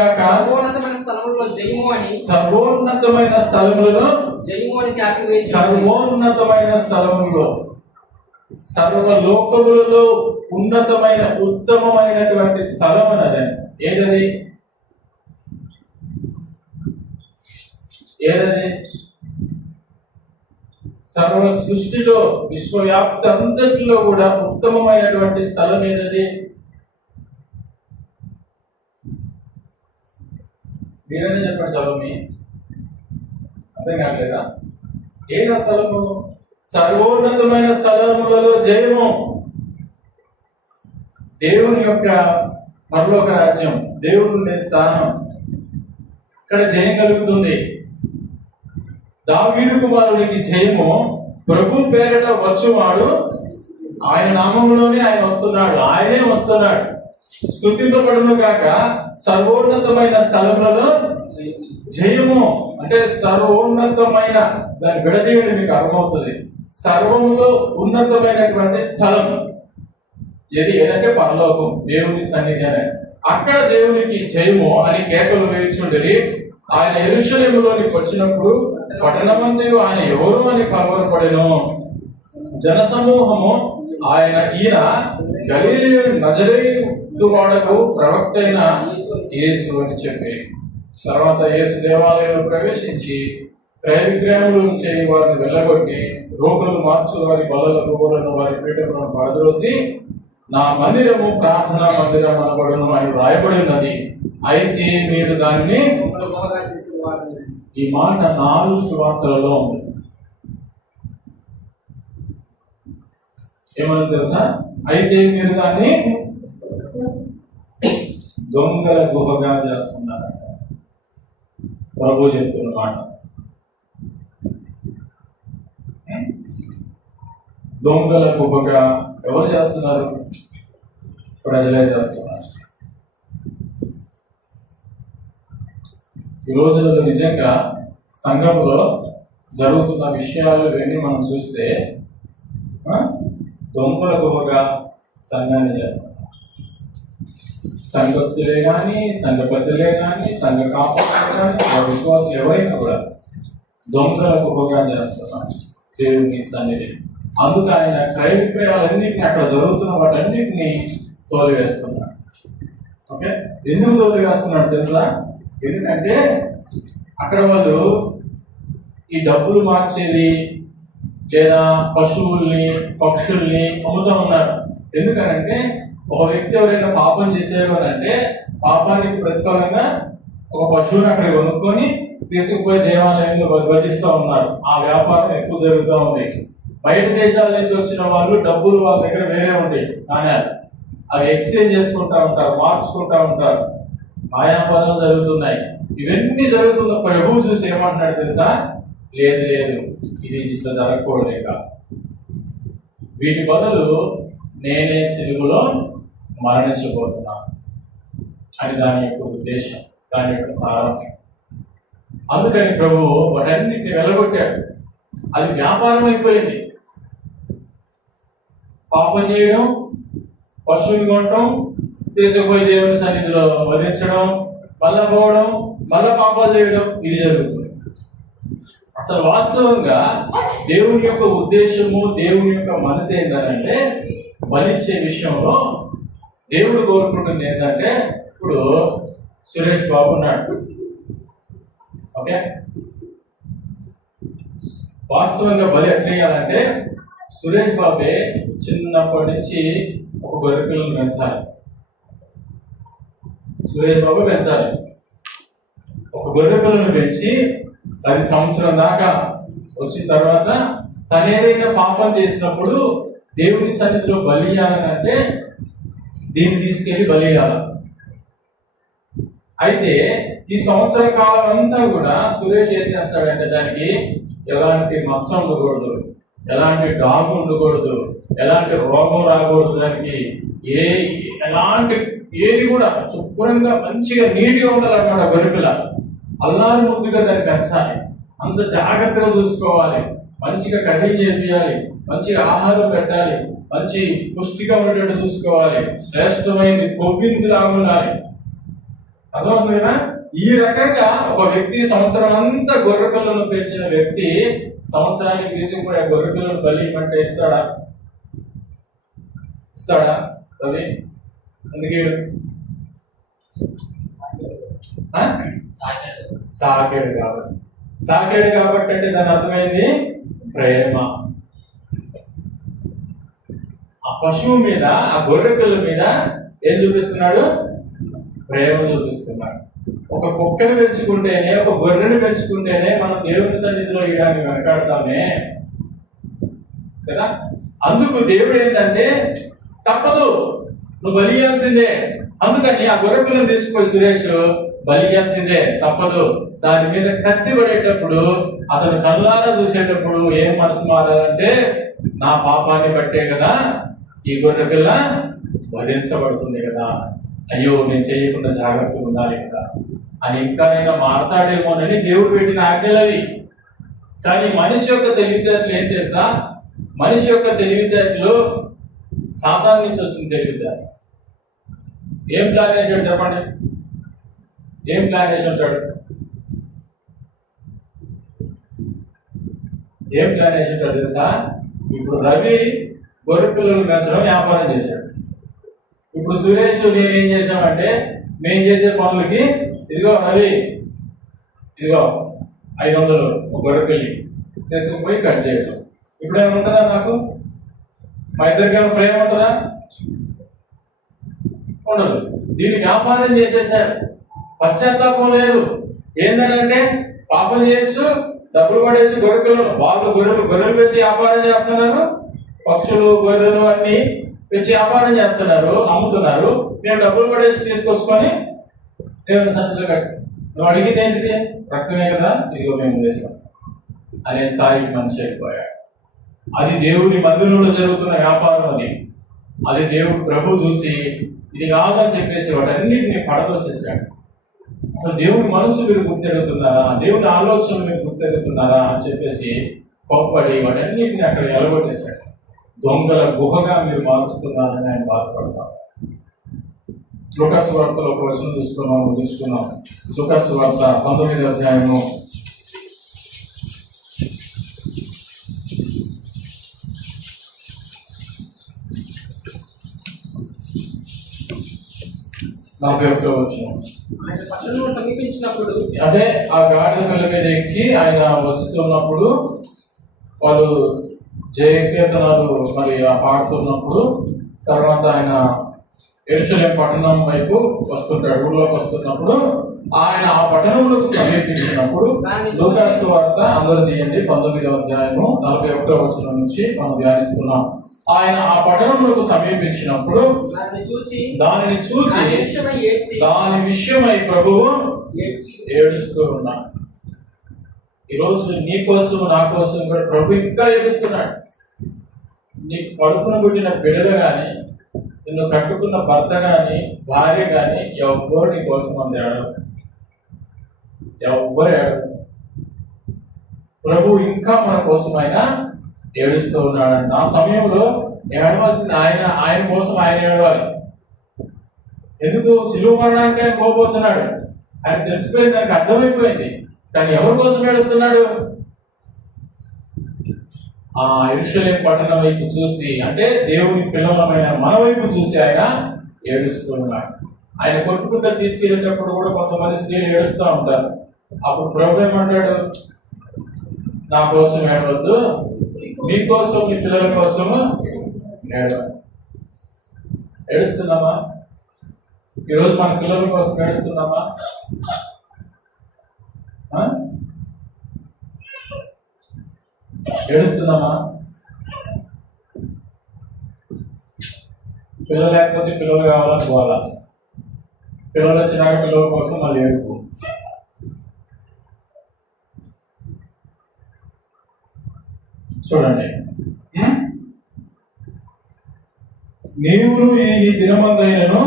గాక, సర్వోన్నతమైన స్థలములలో సర్వలోకములలో ఉన్నతమైన ఉత్తమమైనటువంటి స్థలం అన్నది ఏదది? సర్వ సృష్టిలో, విశ్వవ్యాప్తి అంతటిలో కూడా ఉత్తమమైనటువంటి స్థలం ఏదది? మీరైనా చెప్పండి చదువు అర్థం కావట్లేదా? ఏది ఆ స్థలము? సర్వోన్నతమైన స్థలములలో జయము. దేవుని యొక్క పరలోక రాజ్యం, దేవుడు ఉండే స్థానం, ఇక్కడ జయం కలుగుతుంది. దావీదు కుమారునికి జయము. ప్రభు పేరిట వచ్చువాడు, ఆయన నామములోనే ఆయన వస్తున్నాడు, ఆయనే వస్తున్నాడు. స్తుతింపబడును కాక సర్వోన్నతమైన స్థలములలో జయము. అంటే సర్వోన్నతమైన, దాని విడదీయుడు మీకు అర్థమవుతుంది. సర్వములో ఉన్నతమైనటువంటి స్థలం ఏదంటే పరలోకం, దేవుని సన్నిధి అని. అక్కడ దేవునికి జయము అని కేకలు వేయించుండేది. ఆయన యెరూషలేములోనికి వచ్చినప్పుడు పట్టణమంతయు ఆయన ఎవరు అని కలవరపడెను. జనసమూహము ఈయన గలిలయ నజరేతు వాడకు ప్రవక్త అయిన యేసు అని చెప్పి, తర్వాత యేసు దేవాలయంలో ప్రవేశించి క్రయ విక్రయములు చేయి వారిని వెళ్ళగొట్టి, రోగులు మార్చు వారి బలల రోగులను వారి పీఠములను పడద్రోసి, నా మందిరము ప్రార్థనా మందిరం అనబడును అని రాయబడి ఉన్నది. అయితే మీరు దాన్ని, ఈ మాట 4 సువార్తలలో ఉంది. ఏమని తెలుసా? అయితే మీరు దాన్ని దొంగల గుహగా చేస్తున్నారు. ప్రభు చెప్తున్న మాట. దొంగల గుహగా ఎవరు చేస్తున్నారు? ప్రజలే చేస్తున్నారు. ఈ రోజులలో నిజంగా సంఘంలో జరుగుతున్న విషయాలు ఇవన్నీ మనం చూస్తే దొంగల గుహగా సంఘాన్ని చేస్తున్నారు. సంఘస్థులే కానీ, సంఘ పెద్దలే కానీ, సంఘ కాపాడులే కానీ, విశ్వాసులు ఎవరైనా కూడా దొంగల గుహగా చేస్తున్నారు దేవుని సన్నిధి. అందుకు ఆయన క్రయ విక్రయాలన్నింటినీ, అక్కడ జరుగుతున్న వాటన్నిటిని తోలివేస్తున్నాడు. ఓకే, ఎందుకు తోలివేస్తున్నాడు తెలుసా? ఎందుకంటే అక్కడ వాళ్ళు ఈ డబ్బులు మార్చేది లేదా పశువుల్ని, పక్షుల్ని అమ్ముతూ ఉన్నారు. ఎందుకనంటే ఒక వ్యక్తి ఎవరైనా పాపం చేశారు అని అంటే పాపానికి ప్రతిఫలంగా ఒక పశువుని అక్కడ కొనుక్కొని తీసుకుపోయి దేవాలయంలో వధిస్తూ ఉన్నారు. ఆ వ్యాపారం ఎక్కువ జరుగుతూ ఉంది. బయట దేశాల నుంచి వచ్చిన వాళ్ళు డబ్బులు వాళ్ళ దగ్గర వేరే ఉంటాయి, నాణ్యాలు, అవి ఎక్స్చేంజ్ చేసుకుంటా ఉంటారు, మార్చుకుంటా ఉంటారు. వ్యాపారాలు జరుగుతున్నాయి. ఇవన్నీ జరుగుతున్న ప్రభువు చూసి ఏమంటున్నాడు తెలుసా? లేదు లేదు, ఇది ఇట్లా జరగకూడదు. వీటి బదులు నేనే సిలువలో మరణించబోతున్నాను అని దాని యొక్క ఉద్దేశం, దాని యొక్క సారాంశం. అందుకని ప్రభువు వాటన్నిటిని వెలగొట్టాడు. అది వ్యాపారం అయిపోయింది. పాపం చేయడం, పశువుని కొనడం, తీసుకుపోయి దేవుని సన్నిధిలో వధించడం, మళ్ళా పోవడం, మళ్ళా పాపాలు చేయడం, ఇది జరుగుతుంది. అసలు వాస్తవంగా దేవుని యొక్క ఉద్దేశము, దేవుని యొక్క మనసు ఏంటంటే బలిచ్చే విషయంలో దేవుడు కోరుకుంటుంది ఏంటంటే, ఇప్పుడు సురేష్ బాబు ఉన్నాడు. ఓకే, వాస్తవంగా బలి ఎట్లా వేయాలంటే సురేష్ బాబే చిన్నప్పటి నుంచి ఒక గొర్రె పిల్లలు పెంచాలి. సురేష్ బాబు పెంచాలి. ఒక గొర్రె పిల్లను పెంచి 10 సంవత్సరం దాకా వచ్చిన తర్వాత తను ఏదైనా పాపం చేసినప్పుడు దేవుని సన్నిధిలో బలి ఇవ్వాలంటే దీన్ని తీసుకెళ్లి బలి ఇవ్వాలి. అయితే ఈ సంవత్సర కాలం అంతా కూడా సురేష్ ఏం చేస్తాడంటే దానికి ఎలాంటి మచ్చ ఉండకూడదు, ఎలాంటి డాగు ఉండకూడదు, ఎలాంటి రోగం రాకూడదు, దానికి ఎలాంటి ఏది కూడా శుభ్రంగా మంచిగా నీట్గా ఉండాలన్నమాట. గొర్రెపిల్ల అల్లారు ముద్దుగా దాన్ని పెంచాలి, అంత జాగ్రత్తగా చూసుకోవాలి, మంచిగా కటింగ్ చేయాలి, మంచిగా ఆహారం పెట్టాలి, మంచి పుష్టిగా ఉండేటట్టు చూసుకోవాలి, శ్రేష్టమైనది కొవ్వింది లాగుండాలి. అర్థమవుతుంది కదా? ఈ రకంగా ఒక వ్యక్తి సంవత్సరం అంతా గొర్రె పిల్లలను పెంచిన వ్యక్తి సంవత్సరానికి తీసుకుపోయి ఆ గొర్రె పిల్లలను బలి ఇవ్వమంటే ఇస్తాడా? అది అందుకే సాకేడు కాబట్టి అంటే దాని అర్థమైంది ప్రేమ. ఆ పశువు మీద, ఆ గొర్రె పిల్లల మీద ఏం చూపిస్తున్నాడు? ప్రేమ చూపిస్తున్నాడు. ఒక కుక్కని పెంచుకుంటేనే, ఒక గొర్రెని పెంచుకుంటేనే మనం దేవుని సన్నిధిలో ఇవ్వడానికి వెనకాడతామే కదా. అందుకు దేవుడు ఏంటంటే తప్పదు, నువ్వు బలి ఇవ్వాల్సిందే. అందుకని ఆ గొర్రె పిల్లని తీసుకుపోయి సురేష్ బలి ఇవ్వాల్సిందే, తప్పదు. దాని మీద కత్తి పడేటప్పుడు అతను కళ్ళారా చూసేటప్పుడు ఏం మనసు మారాలంటే, నా పాపాన్ని బట్టే కదా ఈ గొర్రె పిల్ల వధించబడుతుంది కదా, అయ్యో నేను చేయకుండా జాగ్రత్తగా ఉండాలి కదా అని ఇంకానైనా మాట్లాడేమోనని దేవుడు పెట్టిన ఆజ్ఞలు అవి. కానీ మనిషి యొక్క తెలివితేటలు ఏం తెలుసా? మనిషి యొక్క తెలివితేటలు సాతాను నుంచి వచ్చిన తెలివితేట. ఏం ప్లాన్ చేశాడు చెప్పండి? ఏం ప్లాన్ చేసి ఉంటాడు? ఏం ప్లాన్ చేసి ఉంటాడు తెలుసా? ఇప్పుడు రవి గొర్రె పిల్లలు పెంచడం వ్యాపారం చేశాడు. ఇప్పుడు సురేష్ నేనేం చేశామంటే, మేము చేసే పనులకి ఇదిగో రవి, ఇదిగో 500 ఒక గొర్రె పిల్లి తీసుకుపోయి కట్ చేయడం. ఇప్పుడు ఏముంటుందా నాకు? మా ఇద్దరికి ఏమైనా ప్రేమ ఉంటుందా? ఉండదు. దీన్ని వ్యాపారం చేసేసాడు, పశ్చాత్తాపం లేదు. ఏంటంటే పాపం చేయొచ్చు, డబ్బులు పడేసి గొర్రె పిల్లలు, వాళ్ళు గొర్రెలు పెంచి వ్యాపారం చేస్తున్నారు, పక్షులు గొర్రెలు అన్ని పెంచి వ్యాపారం చేస్తున్నారు, అమ్ముతున్నారు. మేము డబ్బులు పడేసి తీసుకొచ్చుకొని దేవుని సన్నిధిలో కట్టి, నువ్వు అడిగింది ఏంటిది? రక్తమే కదా, ఇదిగో మేము చేసాం అనే స్థాయికి మనిషి అయిపోయాడు. అది దేవుని మందిరంలో జరుగుతున్న వ్యాపారం. అది దేవుడు ప్రభు చూసి ఇది కాదని చెప్పేసి వాటన్నిటిని పడదోసేసాడు. అసలు దేవుని మనసు మీరు గుర్తెరుగుతున్నారా, దేవుని ఆలోచనలు మీరు గుర్తెరుగుతున్నారా అని చెప్పేసి కోప్పడి వాటన్నిటిని అక్కడ ఎలగొట్టేశాడు. దొంగల గుహగా మీరు మారుస్తున్నారని ఆయన బాధపడతారు. లూకాసు వార్తలో ఒక వచనం తీసుకున్నాం. లూకాసు వార్త 19వ అధ్యాయము 41వ వచనం. ఆయన పట్టణంలో సమీపించినప్పుడు, అదే ఆ గాడిద పిల్ల మీద ఎక్కి ఆయన వస్తున్నప్పుడు, వాళ్ళు జయకీర్తనాలు మరి పాడుతున్నప్పుడు, తర్వాత ఆయన యెరూషలేము పట్టణం వైపు వస్తుంటాడు. ఊళ్ళోకి వస్తున్నప్పుడు ఆయన ఆ పట్టణంలోకి సమీపించినప్పుడు, లూకాసు వార్త అందరూ తీయండి 19వ అధ్యాయము 41వ వచనం నుంచి మనం ధ్యానిస్తున్నాం. ఆయన ఆ పట్టణంలోకి సమీపించినప్పుడు దానిని చూచి దాని విషయమై ప్రభువు ఏడుస్తూ ఉన్నాడు. ఈరోజు నీ కోసం నా కోసం కూడా ప్రభు ఇంకా ఏడుస్తున్నాడు. నీ కడుపున పుట్టిన బిడ్డలు కానీ, నిన్ను కట్టుకున్న భర్త కానీ, భార్య కానీ ఎవ్వరు నీ కోసం అంత ఏడరు. ఎవ్వరు ఏడరు. ప్రభు ఇంకా మన కోసమైనా ఏడుస్తూ ఉన్నాడంట. ఆ సమయంలో ఏడవలసింది ఆయన కోసం ఆయన ఏడవాలి. ఎందుకు? సిలువ మరణానికి ఆయన పోబోతున్నాడు. ఆయన తెలిసిపోయింది, దానికి అర్థమైపోయింది. కానీ ఎవరి కోసం ఏడుస్తున్నాడు? ఆ యెరూషలేము పట్టణం వైపు చూసి, అంటే దేవుని పిల్లలమైన మన వైపు చూసి ఆయన ఏడుస్తున్నాడు. ఆయన కొట్టుకుంటూ తీసుకెళ్ళేటప్పుడు కూడా కొంతమంది స్త్రీలు ఏడుస్తూ ఉంటారు. అప్పుడు ప్రభు ఏమంటాడు? నా కోసం ఏడవద్దు, మీకోసం మీ పిల్లల కోసము ఏడవాలి. ఏడుస్తున్నామా? ఈరోజు మన పిల్లల కోసం ఏడుస్తున్నామా? ఏడుస్తున్నామా? పిల్లలు లేకపోతే పిల్లలు కావాలని పోవాలా, పిల్లలు వచ్చినాక పిల్లల కోసం మళ్ళీ ఏడుపు. చూడండి, నీవును ఈ దినమందైనను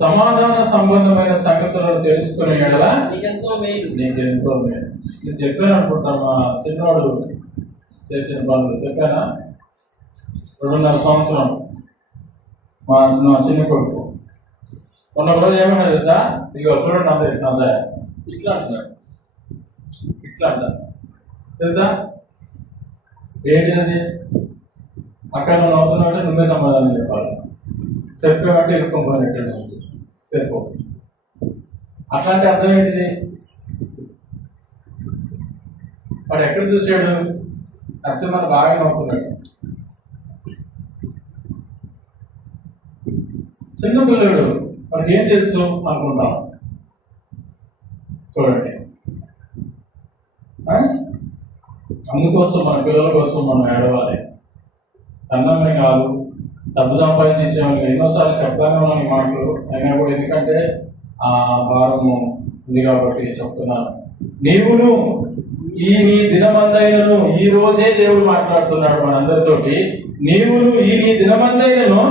సమాధాన సంబంధమైన సంగతులను తెలుసుకునే ఎడల నీకెంతో మేలు. నేను చెప్పాను అనుకుంటా, మా చిన్నవాడు చేసిన పనులు చెప్పానా? 2.5 సంవత్సరం మా చిన్న కొడుకు మొన్న రోజు ఏమన్నా తెలుసా? ఇక చూడండి అంత ఇట్లా అంటున్నాడు, ఇట్లా అంటారు తెలుసా? ఏంటిది? అక్కడ నువ్వు అవుతున్నావంటే నువ్వే సమాధానం చెప్పాలి. చెప్పామంటే ఇరుక్కోపోయినట్టు చెప్పు. అట్లాంటి అర్థం ఏంటిది? వాడు ఎక్కడ చూసాడు? నరసింహని బాగా నవ్వుతున్నాడు. చిన్న పిల్లడు మనకి ఏం తెలుసు అనుకుంటాం. చూడండి, అందుకోసం మన పిల్లల కోసం మనం ఏడవాలి. అన్నమే కాదు, డబ్బు సంపాదించేవాళ్ళు ఎన్నోసార్లు చెప్తానే ఉన్నాను ఈ మాటలు. అయినా కూడా ఎందుకంటే ఆ భారము ఉంది కాబట్టి చెప్తున్నాను. నీవును నీ దినమందైనను, ఈ రోజే దేవుడు మాట్లాడుతున్నాడు మనందరితోటి. నీవును నీ దినమందైనను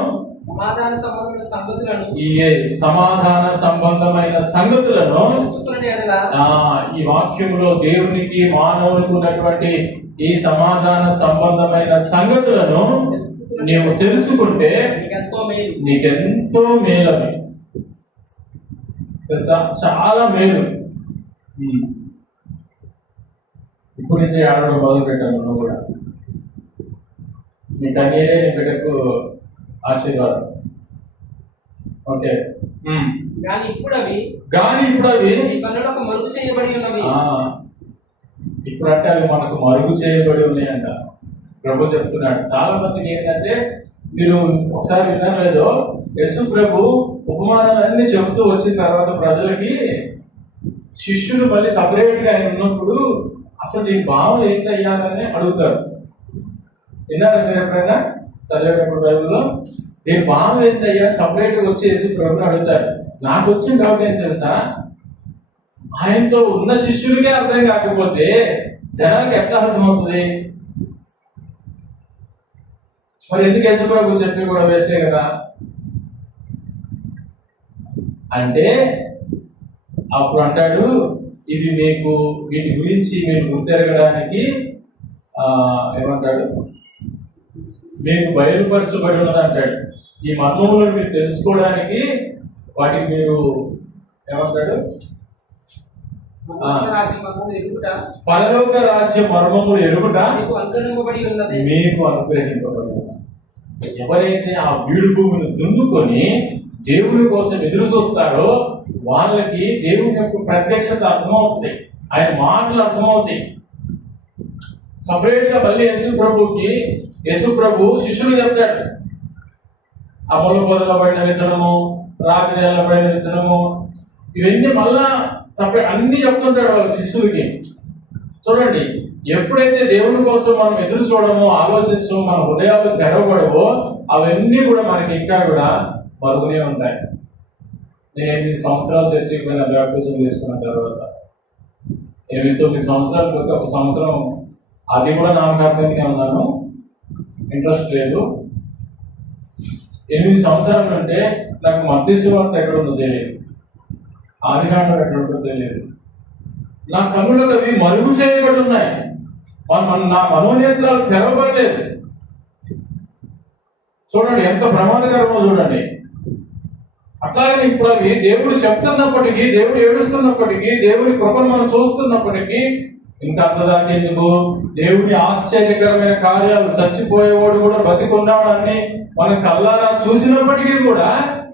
సమాధాన సంబంధమైన సంగతులను, ఈ సమాధాన సంబంధమైన సంగతులను తెలుసుకునే ఎడల, ఈ వాక్యంలో దేవునికి మానవునికి ఉన్నటువంటి ఈ సమాధాన సంబంధమైన సంగతులను నీవు తెలుసుకుంటే నీకెంతో మేలు. తెలుసా, చాలా మేలు. ఇప్పుడు నుంచి ఆడడం మొదలు పెట్టాను. నువ్వు కూడా నీ కన్నీరే నీ బిడ్డకు ఆశీర్వాదం. ఓకే. కానీ ఇప్పుడు అవి నీ కన్నులకు మరుగు చేయబడి ఉన్నవి. ఇప్పుడు అంటే అవి మనకు మరుగు చేయబడి ఉన్నాయంట ప్రభు చెప్తున్నాడు. చాలా మందికి ఏంటంటే, మీరు ఒకసారి విన్నారో లేదో, యేసు ప్రభు ఉపమానాలన్నీ చెబుతూ వచ్చిన తర్వాత ప్రజలకి శిష్యులు మళ్ళీ సపరేట్ గా ఆయన ఉన్నప్పుడు అసలు దీని భావం ఏంటయ్యాలని అడుగుతారు. విన్నారా మీరు ఎప్పుడైనా చదివేటప్పుడు బైబిల్లో? దీని భావం ఏంటయ్యా సపరేట్ గా వచ్చేసి ప్రభుని అడుగుతాడు. నాకు వచ్చిన డౌట్ ఏం తెలుసా, ఆయనతో ఉన్న శిష్యులకే అర్థం కాకపోతే జనానికి ఎట్లా అర్థమవుతుంది? మరి ఎందుకు యేసుప్రభు చెప్పి కూడా వేస్తే కదా. అంటే అప్పుడు అంటాడు, ఇవి మీకు వీటి గురించి మీరు గుర్తెరగడానికి ఏమంటాడు, మీకు బయలుపరచబడి ఉన్నది అంటాడు. ఈ మర్మములను మీరు తెలుసుకోవడానికి వాటికి మీరు ఏమంటాడు, పరలోక రాజ్య మర్మములు ఎరుగుట మీకు అనుగ్రహింపబడి ఉన్నది. ఎవరైతే ఆ బీడు భూమిని దున్నుకొని దేవుని కోసం ఎదురు చూస్తారో వాళ్ళకి దేవుని యొక్క ప్రత్యక్షత అర్థమవుతుంది, ఆయన మాటలు అర్థమవుతాయి. సపరేట్ గా మళ్ళీ యేసు ప్రభు శిష్యులు చెప్తాడు, అమలు పొదలబడిన విత్తనము, రాత్రి పడిన విత్తనము, ఇవన్నీ మళ్ళా సపరేట్ అన్ని చెప్తుంటాడు వాళ్ళ శిష్యులకి. చూడండి, ఎప్పుడైతే దేవుని కోసం మనం ఎదురు చూడమో, ఆలోచించమో, మన హృదయాలు తెరవబడవో అవన్నీ కూడా మనకి ఇంకా కూడా మరుగునే ఉంటాయి. నేను 8 సంవత్సరాలు చర్చికి పోయిన బ్యాప్టిజం తీసుకున్న తర్వాత 8-9 సంవత్సరాల పోతే 1 సంవత్సరం అది కూడా నామకార్థంగా ఉన్నాను, ఇంట్రెస్ట్ లేదు. 8 సంవత్సరాలు అంటే నాకు మధ్యశివార్త ఎక్కడ ఉందో తెలియదు, ఆదికాండం ఎక్కడ ఉందో తెలియదు. నా కన్నులకు అవి మరుగు చేయబడి ఉన్నాయి, నా మనోనేత్రాలు తెరవబడలేదు. చూడండి ఎంత ప్రమాదకరమో చూడండి. అట్లాగే ఇప్పుడు అవి దేవుడు చెప్తున్నప్పటికీ, దేవుడు ఏడుస్తున్నప్పటికీ, దేవుని కృపను మనం చూస్తున్నప్పటికీ ఇంకా అంతదాకా ఎందుకు? దేవుని ఆశ్చర్యకరమైన కార్యాలు, చచ్చిపోయేవాడు కూడా బతికున్నాడు అని మనం కళ్ళారా చూసినప్పటికీ కూడా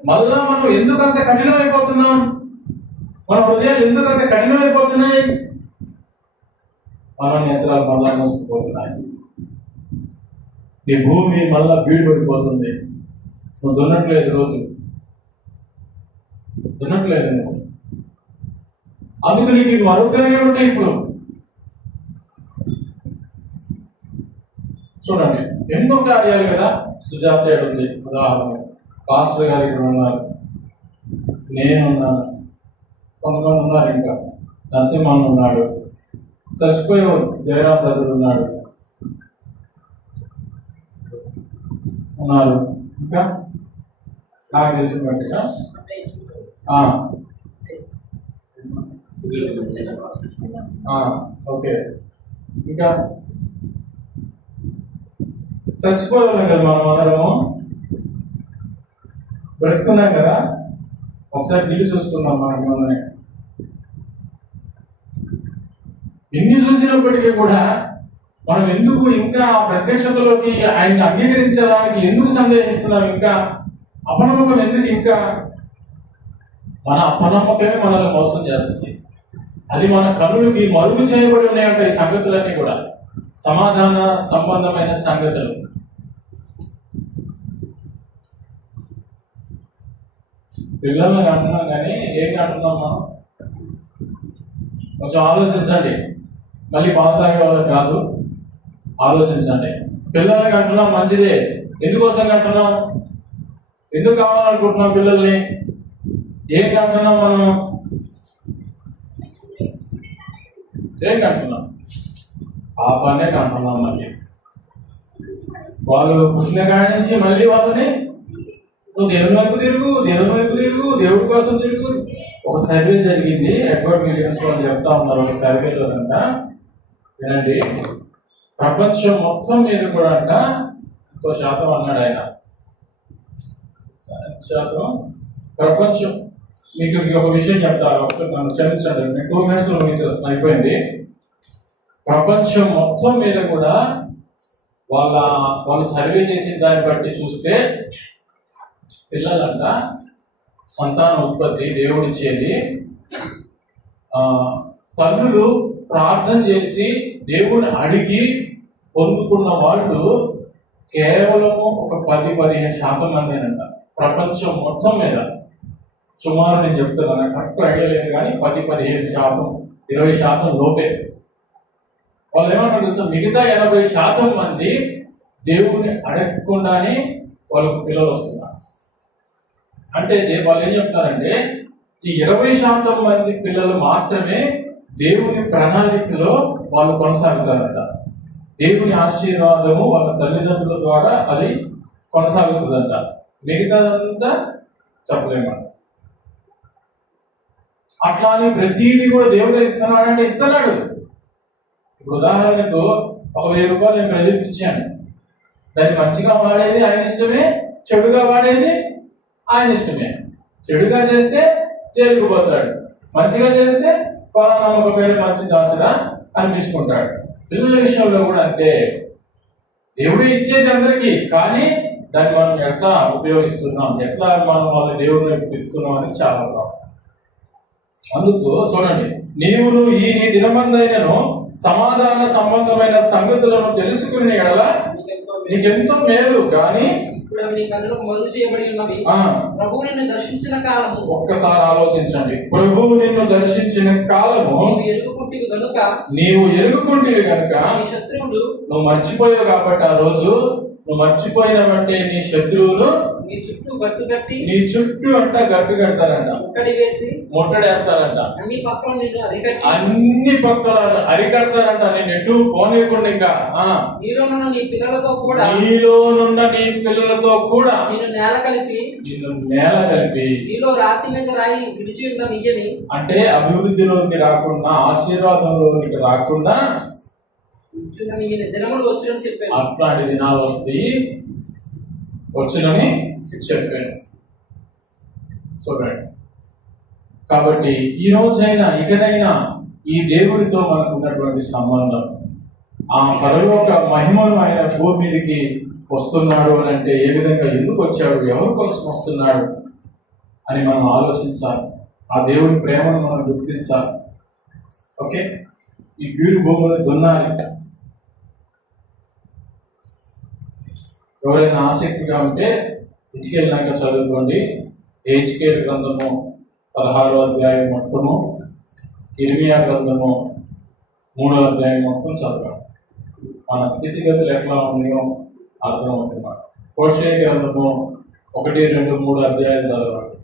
మళ్ళా మనం ఎందుకు అంత కఠినమైపోతున్నాం? మన హృదయాలు ఎందుకు అంత కఠినమైపోతున్నాయి? మన నేత్రాలు మళ్ళా మోసుకుపోతున్నాయి. ఈ భూమి మళ్ళా బీడు పడిపోతుంది. నువ్వు దున్నట్లేదు, రోజు దున్నట్లేదు నువ్వు. అందుకు నీకు మరుగ్గానే ఉంటాయి. ఇప్పుడు చూడండి ఎన్నో కార్యాలు కదా. సుజాత ఉంది ఉదాహరణ, పాస్టర్ గారు ఇక్కడ ఉన్నారు, నేనున్నాను, కొంతమంది ఉన్నారు, ఇంకా నరసింహన్ ఉన్నాడు, చచ్చిపోయేవాడు జయరాం బ్రదర్ ఉన్నాడు, ఉన్నారు, ఇంకా నాకు తెలిసిన బట్టిగా ఓకే. ఇంకా చచ్చిపోయేవాళ్ళం కదా మనం అందరము, బ్రతుకున్నాం కదా. ఒకసారి దిగి చూసుకున్నాం మనకి మనమే. ఎన్ని చూసినప్పటికీ కూడా మనం ఎందుకు ఇంకా ప్రత్యక్షతలోకి ఆయన్ని అంగీకరించడానికి ఎందుకు సందేహిస్తున్నాం? ఇంకా అపనమ్మకం ఎందుకు? ఇంకా మన అపనమ్మకమే మనల్ని మోసం చేస్తుంది. అది మన కన్నులకి మరుగు చేయబడి ఉన్నాయంటే ఈ సంగతులన్నీ కూడా సమాధాన సంబంధమైన సంగతులు. పిల్లల్ని అంటున్నాం కానీ ఏం అంటున్నాం మనం? కొంచెం ఆలోచించండి. మళ్ళీ పాలు తాగే వాళ్ళకి కాదు, ఆలోచించండి. పిల్లలకి అంటున్నాం మంచిదే. ఎందుకోసం అంటున్నాం? ఎందుకు కావాలనుకుంటున్నాం పిల్లల్ని? ఏం కంటున్నాం మనం? ఏం కంటున్నాం? పాపానే కంటున్నాం. మళ్ళీ వాళ్ళు పుట్టిన కాడి నుంచి మళ్ళీ వాళ్ళని నువ్వు దేవుని వైపు తిరుగు, దేవుని వైపు తిరుగు, దేవుడి కోసం తిరుగు. ఒక సర్వే జరిగింది, ఎడ్వర్డ్ విలియమ్స్ వాళ్ళు చెప్తా ఉన్నారు ఒక సర్వేలో అంట. వినండి, ప్రపంచం మొత్తం మీద కూడా అంట 100% అన్నాడు ఆయన. శాతం ప్రపంచం. మీకు ఒక విషయం చెప్తాను, నన్ను క్షమించండి, నేను 2 minutes మీకు అయిపోయింది. ప్రపంచం మొత్తం మీద కూడా వాళ్ళు సర్వే చేసిన దాన్ని బట్టి చూస్తే పిల్లలంట సంతాన ఉత్పత్తి దేవుడిచ్చేది. తల్లులు ప్రార్థన చేసి దేవుని అడిగి పొందుకున్న వాళ్ళు కేవలము ఒక 10-15% మందేనంట ప్రపంచం మొత్తం మీద. సుమారు నేను చెప్తున్నాను, కరెక్ట్ ఐడియా లేదు కానీ 10-15%, 20% లోపే. వాళ్ళు ఏమన్నా తెలుసా, మిగతా 80% మంది దేవుడిని అడగకుండానే వాళ్ళకు పిల్లలు వస్తున్నారు. అంటే వాళ్ళు ఏం చెప్తారంటే, ఈ 20% మంది పిల్లలు మాత్రమే దేవుని ప్రణాళికలో వాళ్ళు కొనసాగుతారంట. దేవుని ఆశీర్వాదము వాళ్ళ తల్లిదండ్రుల ద్వారా అది కొనసాగుతుందంట. మిగతాదంతా చెప్పలేమాట. అట్లా అని ప్రతిదీ కూడా దేవుడు ఇస్తున్నాడంటే ఇస్తున్నాడు. ఇప్పుడు ఉదాహరణకు ఒక 1000 రూపాయలు నేను ప్రజలకు ఇచ్చాను. దాన్ని మంచిగా వాడేది ఆయన ఇష్టమే, చెడుగా వాడేది ఆయన ఇష్టమే. చెడుగా చేస్తే జైలుకు పోతాడు, మంచిగా చేస్తే నమ్మకమైన మంచి దాసుడా అనిపించుకుంటాడు. పిల్లల విషయంలో కూడా అంతే. దేవుడు ఇచ్చేది అందరికీ, కానీ దాన్ని మనం ఎట్లా ఉపయోగిస్తున్నాం, ఎట్లా మనం వాళ్ళ దేవుడిని తిప్పుతున్నాం అనేది చాలా ప్రాబ్లం. అందుకు చూడండి, నీవును ఈ నీ దినమందైనను సమాధాన సంబంధమైన సంగతులను తెలుసుకునే ఎడల నీకెంతో మేలు. కానీ ఇప్పుడు నీ కన్నులకు మరుగు చేయబడి ఉన్నవి. ప్రభువు నిన్ను దర్శించిన కాలము. ఒక్కసారి ఆలోచించండి. ప్రభువు నిన్ను దర్శించిన కాలము నీవు ఎరుగుకుంటివి కనుక నీ శత్రువులు నువ్వు మర్చిపోయావు. కాబట్టి ఆ రోజు నువ్వు మర్చిపోయినవంటే నీ శత్రువులు నీ చుట్టూ గట్టు కట్టి, నీ చుట్టూ అంట గట్టు కడతారంట, ముట్టడి వేసి ముట్టడేస్తారంట, అన్ని పక్కల నిన్ను అరికట్టి, అన్ని పక్కల అరికడతారంట. నేను ఎటు పోనీయకుండా ఇంకా నీలోనున్న నీ పిల్లలతో కూడా నేను నేల కలిపి నీలో రాతి మీద రాయి విడిచి ఉన్న నిజని, అంటే అభివృద్ధిలోకి రాకుండా, ఆశీర్వాదంలోకి రాకుండా దినములు వచ్చునని చెప్పాను. అట్లాంటి దినాలు వచ్చునని చెప్పాను. చూడండి, కాబట్టి ఈ రోజైనా ఇకనైనా ఈ దేవుడితో మనకు ఉన్నటువంటి సంబంధం, ఆ పరలోక మహిమను ఆయన భూమి మీదకి వస్తున్నాడు అని అంటే ఏ విధంగా, ఎందుకు వచ్చాడు, ఎవరి కోసం వస్తున్నాడు అని మనం ఆలోచించాలి. ఆ దేవుడి ప్రేమను మనం గుర్తించాలి. ఓకే, ఈ బీడు భూములు దున్నాలి. ఎవరైనా ఆసక్తిగా ఉంటే ఇంటికి వెళ్ళాక చదువుకోండి. హెచ్కేల్ గ్రంథము 16వ అధ్యాయం మొత్తము, ఇర్మియా గ్రంథము 3వ అధ్యాయం మొత్తం చదవండి. మన స్థితిగతులు ఎట్లా ఉన్నాయో అర్థమవుతున్నమాట. హోషేయ గ్రంథము 1, 2, 3 అధ్యాయాలు చదవండి.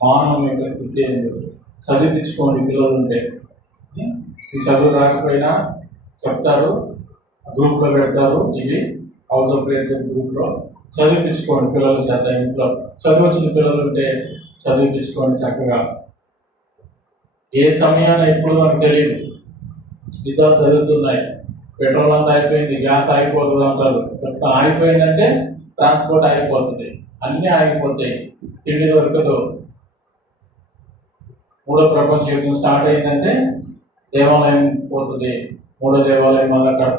మానవం యొక్క స్థితి ఏంటి చదివించుకోండి. పిల్లలు ఉంటే ఈ చదువు రాకపోయినా చెప్తారు, గ్రూప్లో పెడతారు. ఇవి హౌస్ ఆఫ్ ప్రేయర్ గ్రూప్లో చదివించుకోండి పిల్లల చేత. ఇంట్లో చదువు వచ్చిన పిల్లలు ఉంటే చదివించుకోండి చక్కగా. ఏ సమయాన్ని ఎప్పుడు మనకు తెలియదు, యుద్ధాలు జరుగుతున్నాయి, పెట్రోల్ అంతా అయిపోయింది, గ్యాస్ ఆగిపోతుంది అంటారు. ఆగిపోయిందంటే ట్రాన్స్పోర్ట్ ఆగిపోతుంది, అన్నీ ఆగిపోతాయి, తిండి దొరకదు. 3వ ప్రపంచ యుద్ధం స్టార్ట్ అయిందంటే దేవాలయం పోతుంది, 3వ దేవాలయం మళ్ళీ కడతారు.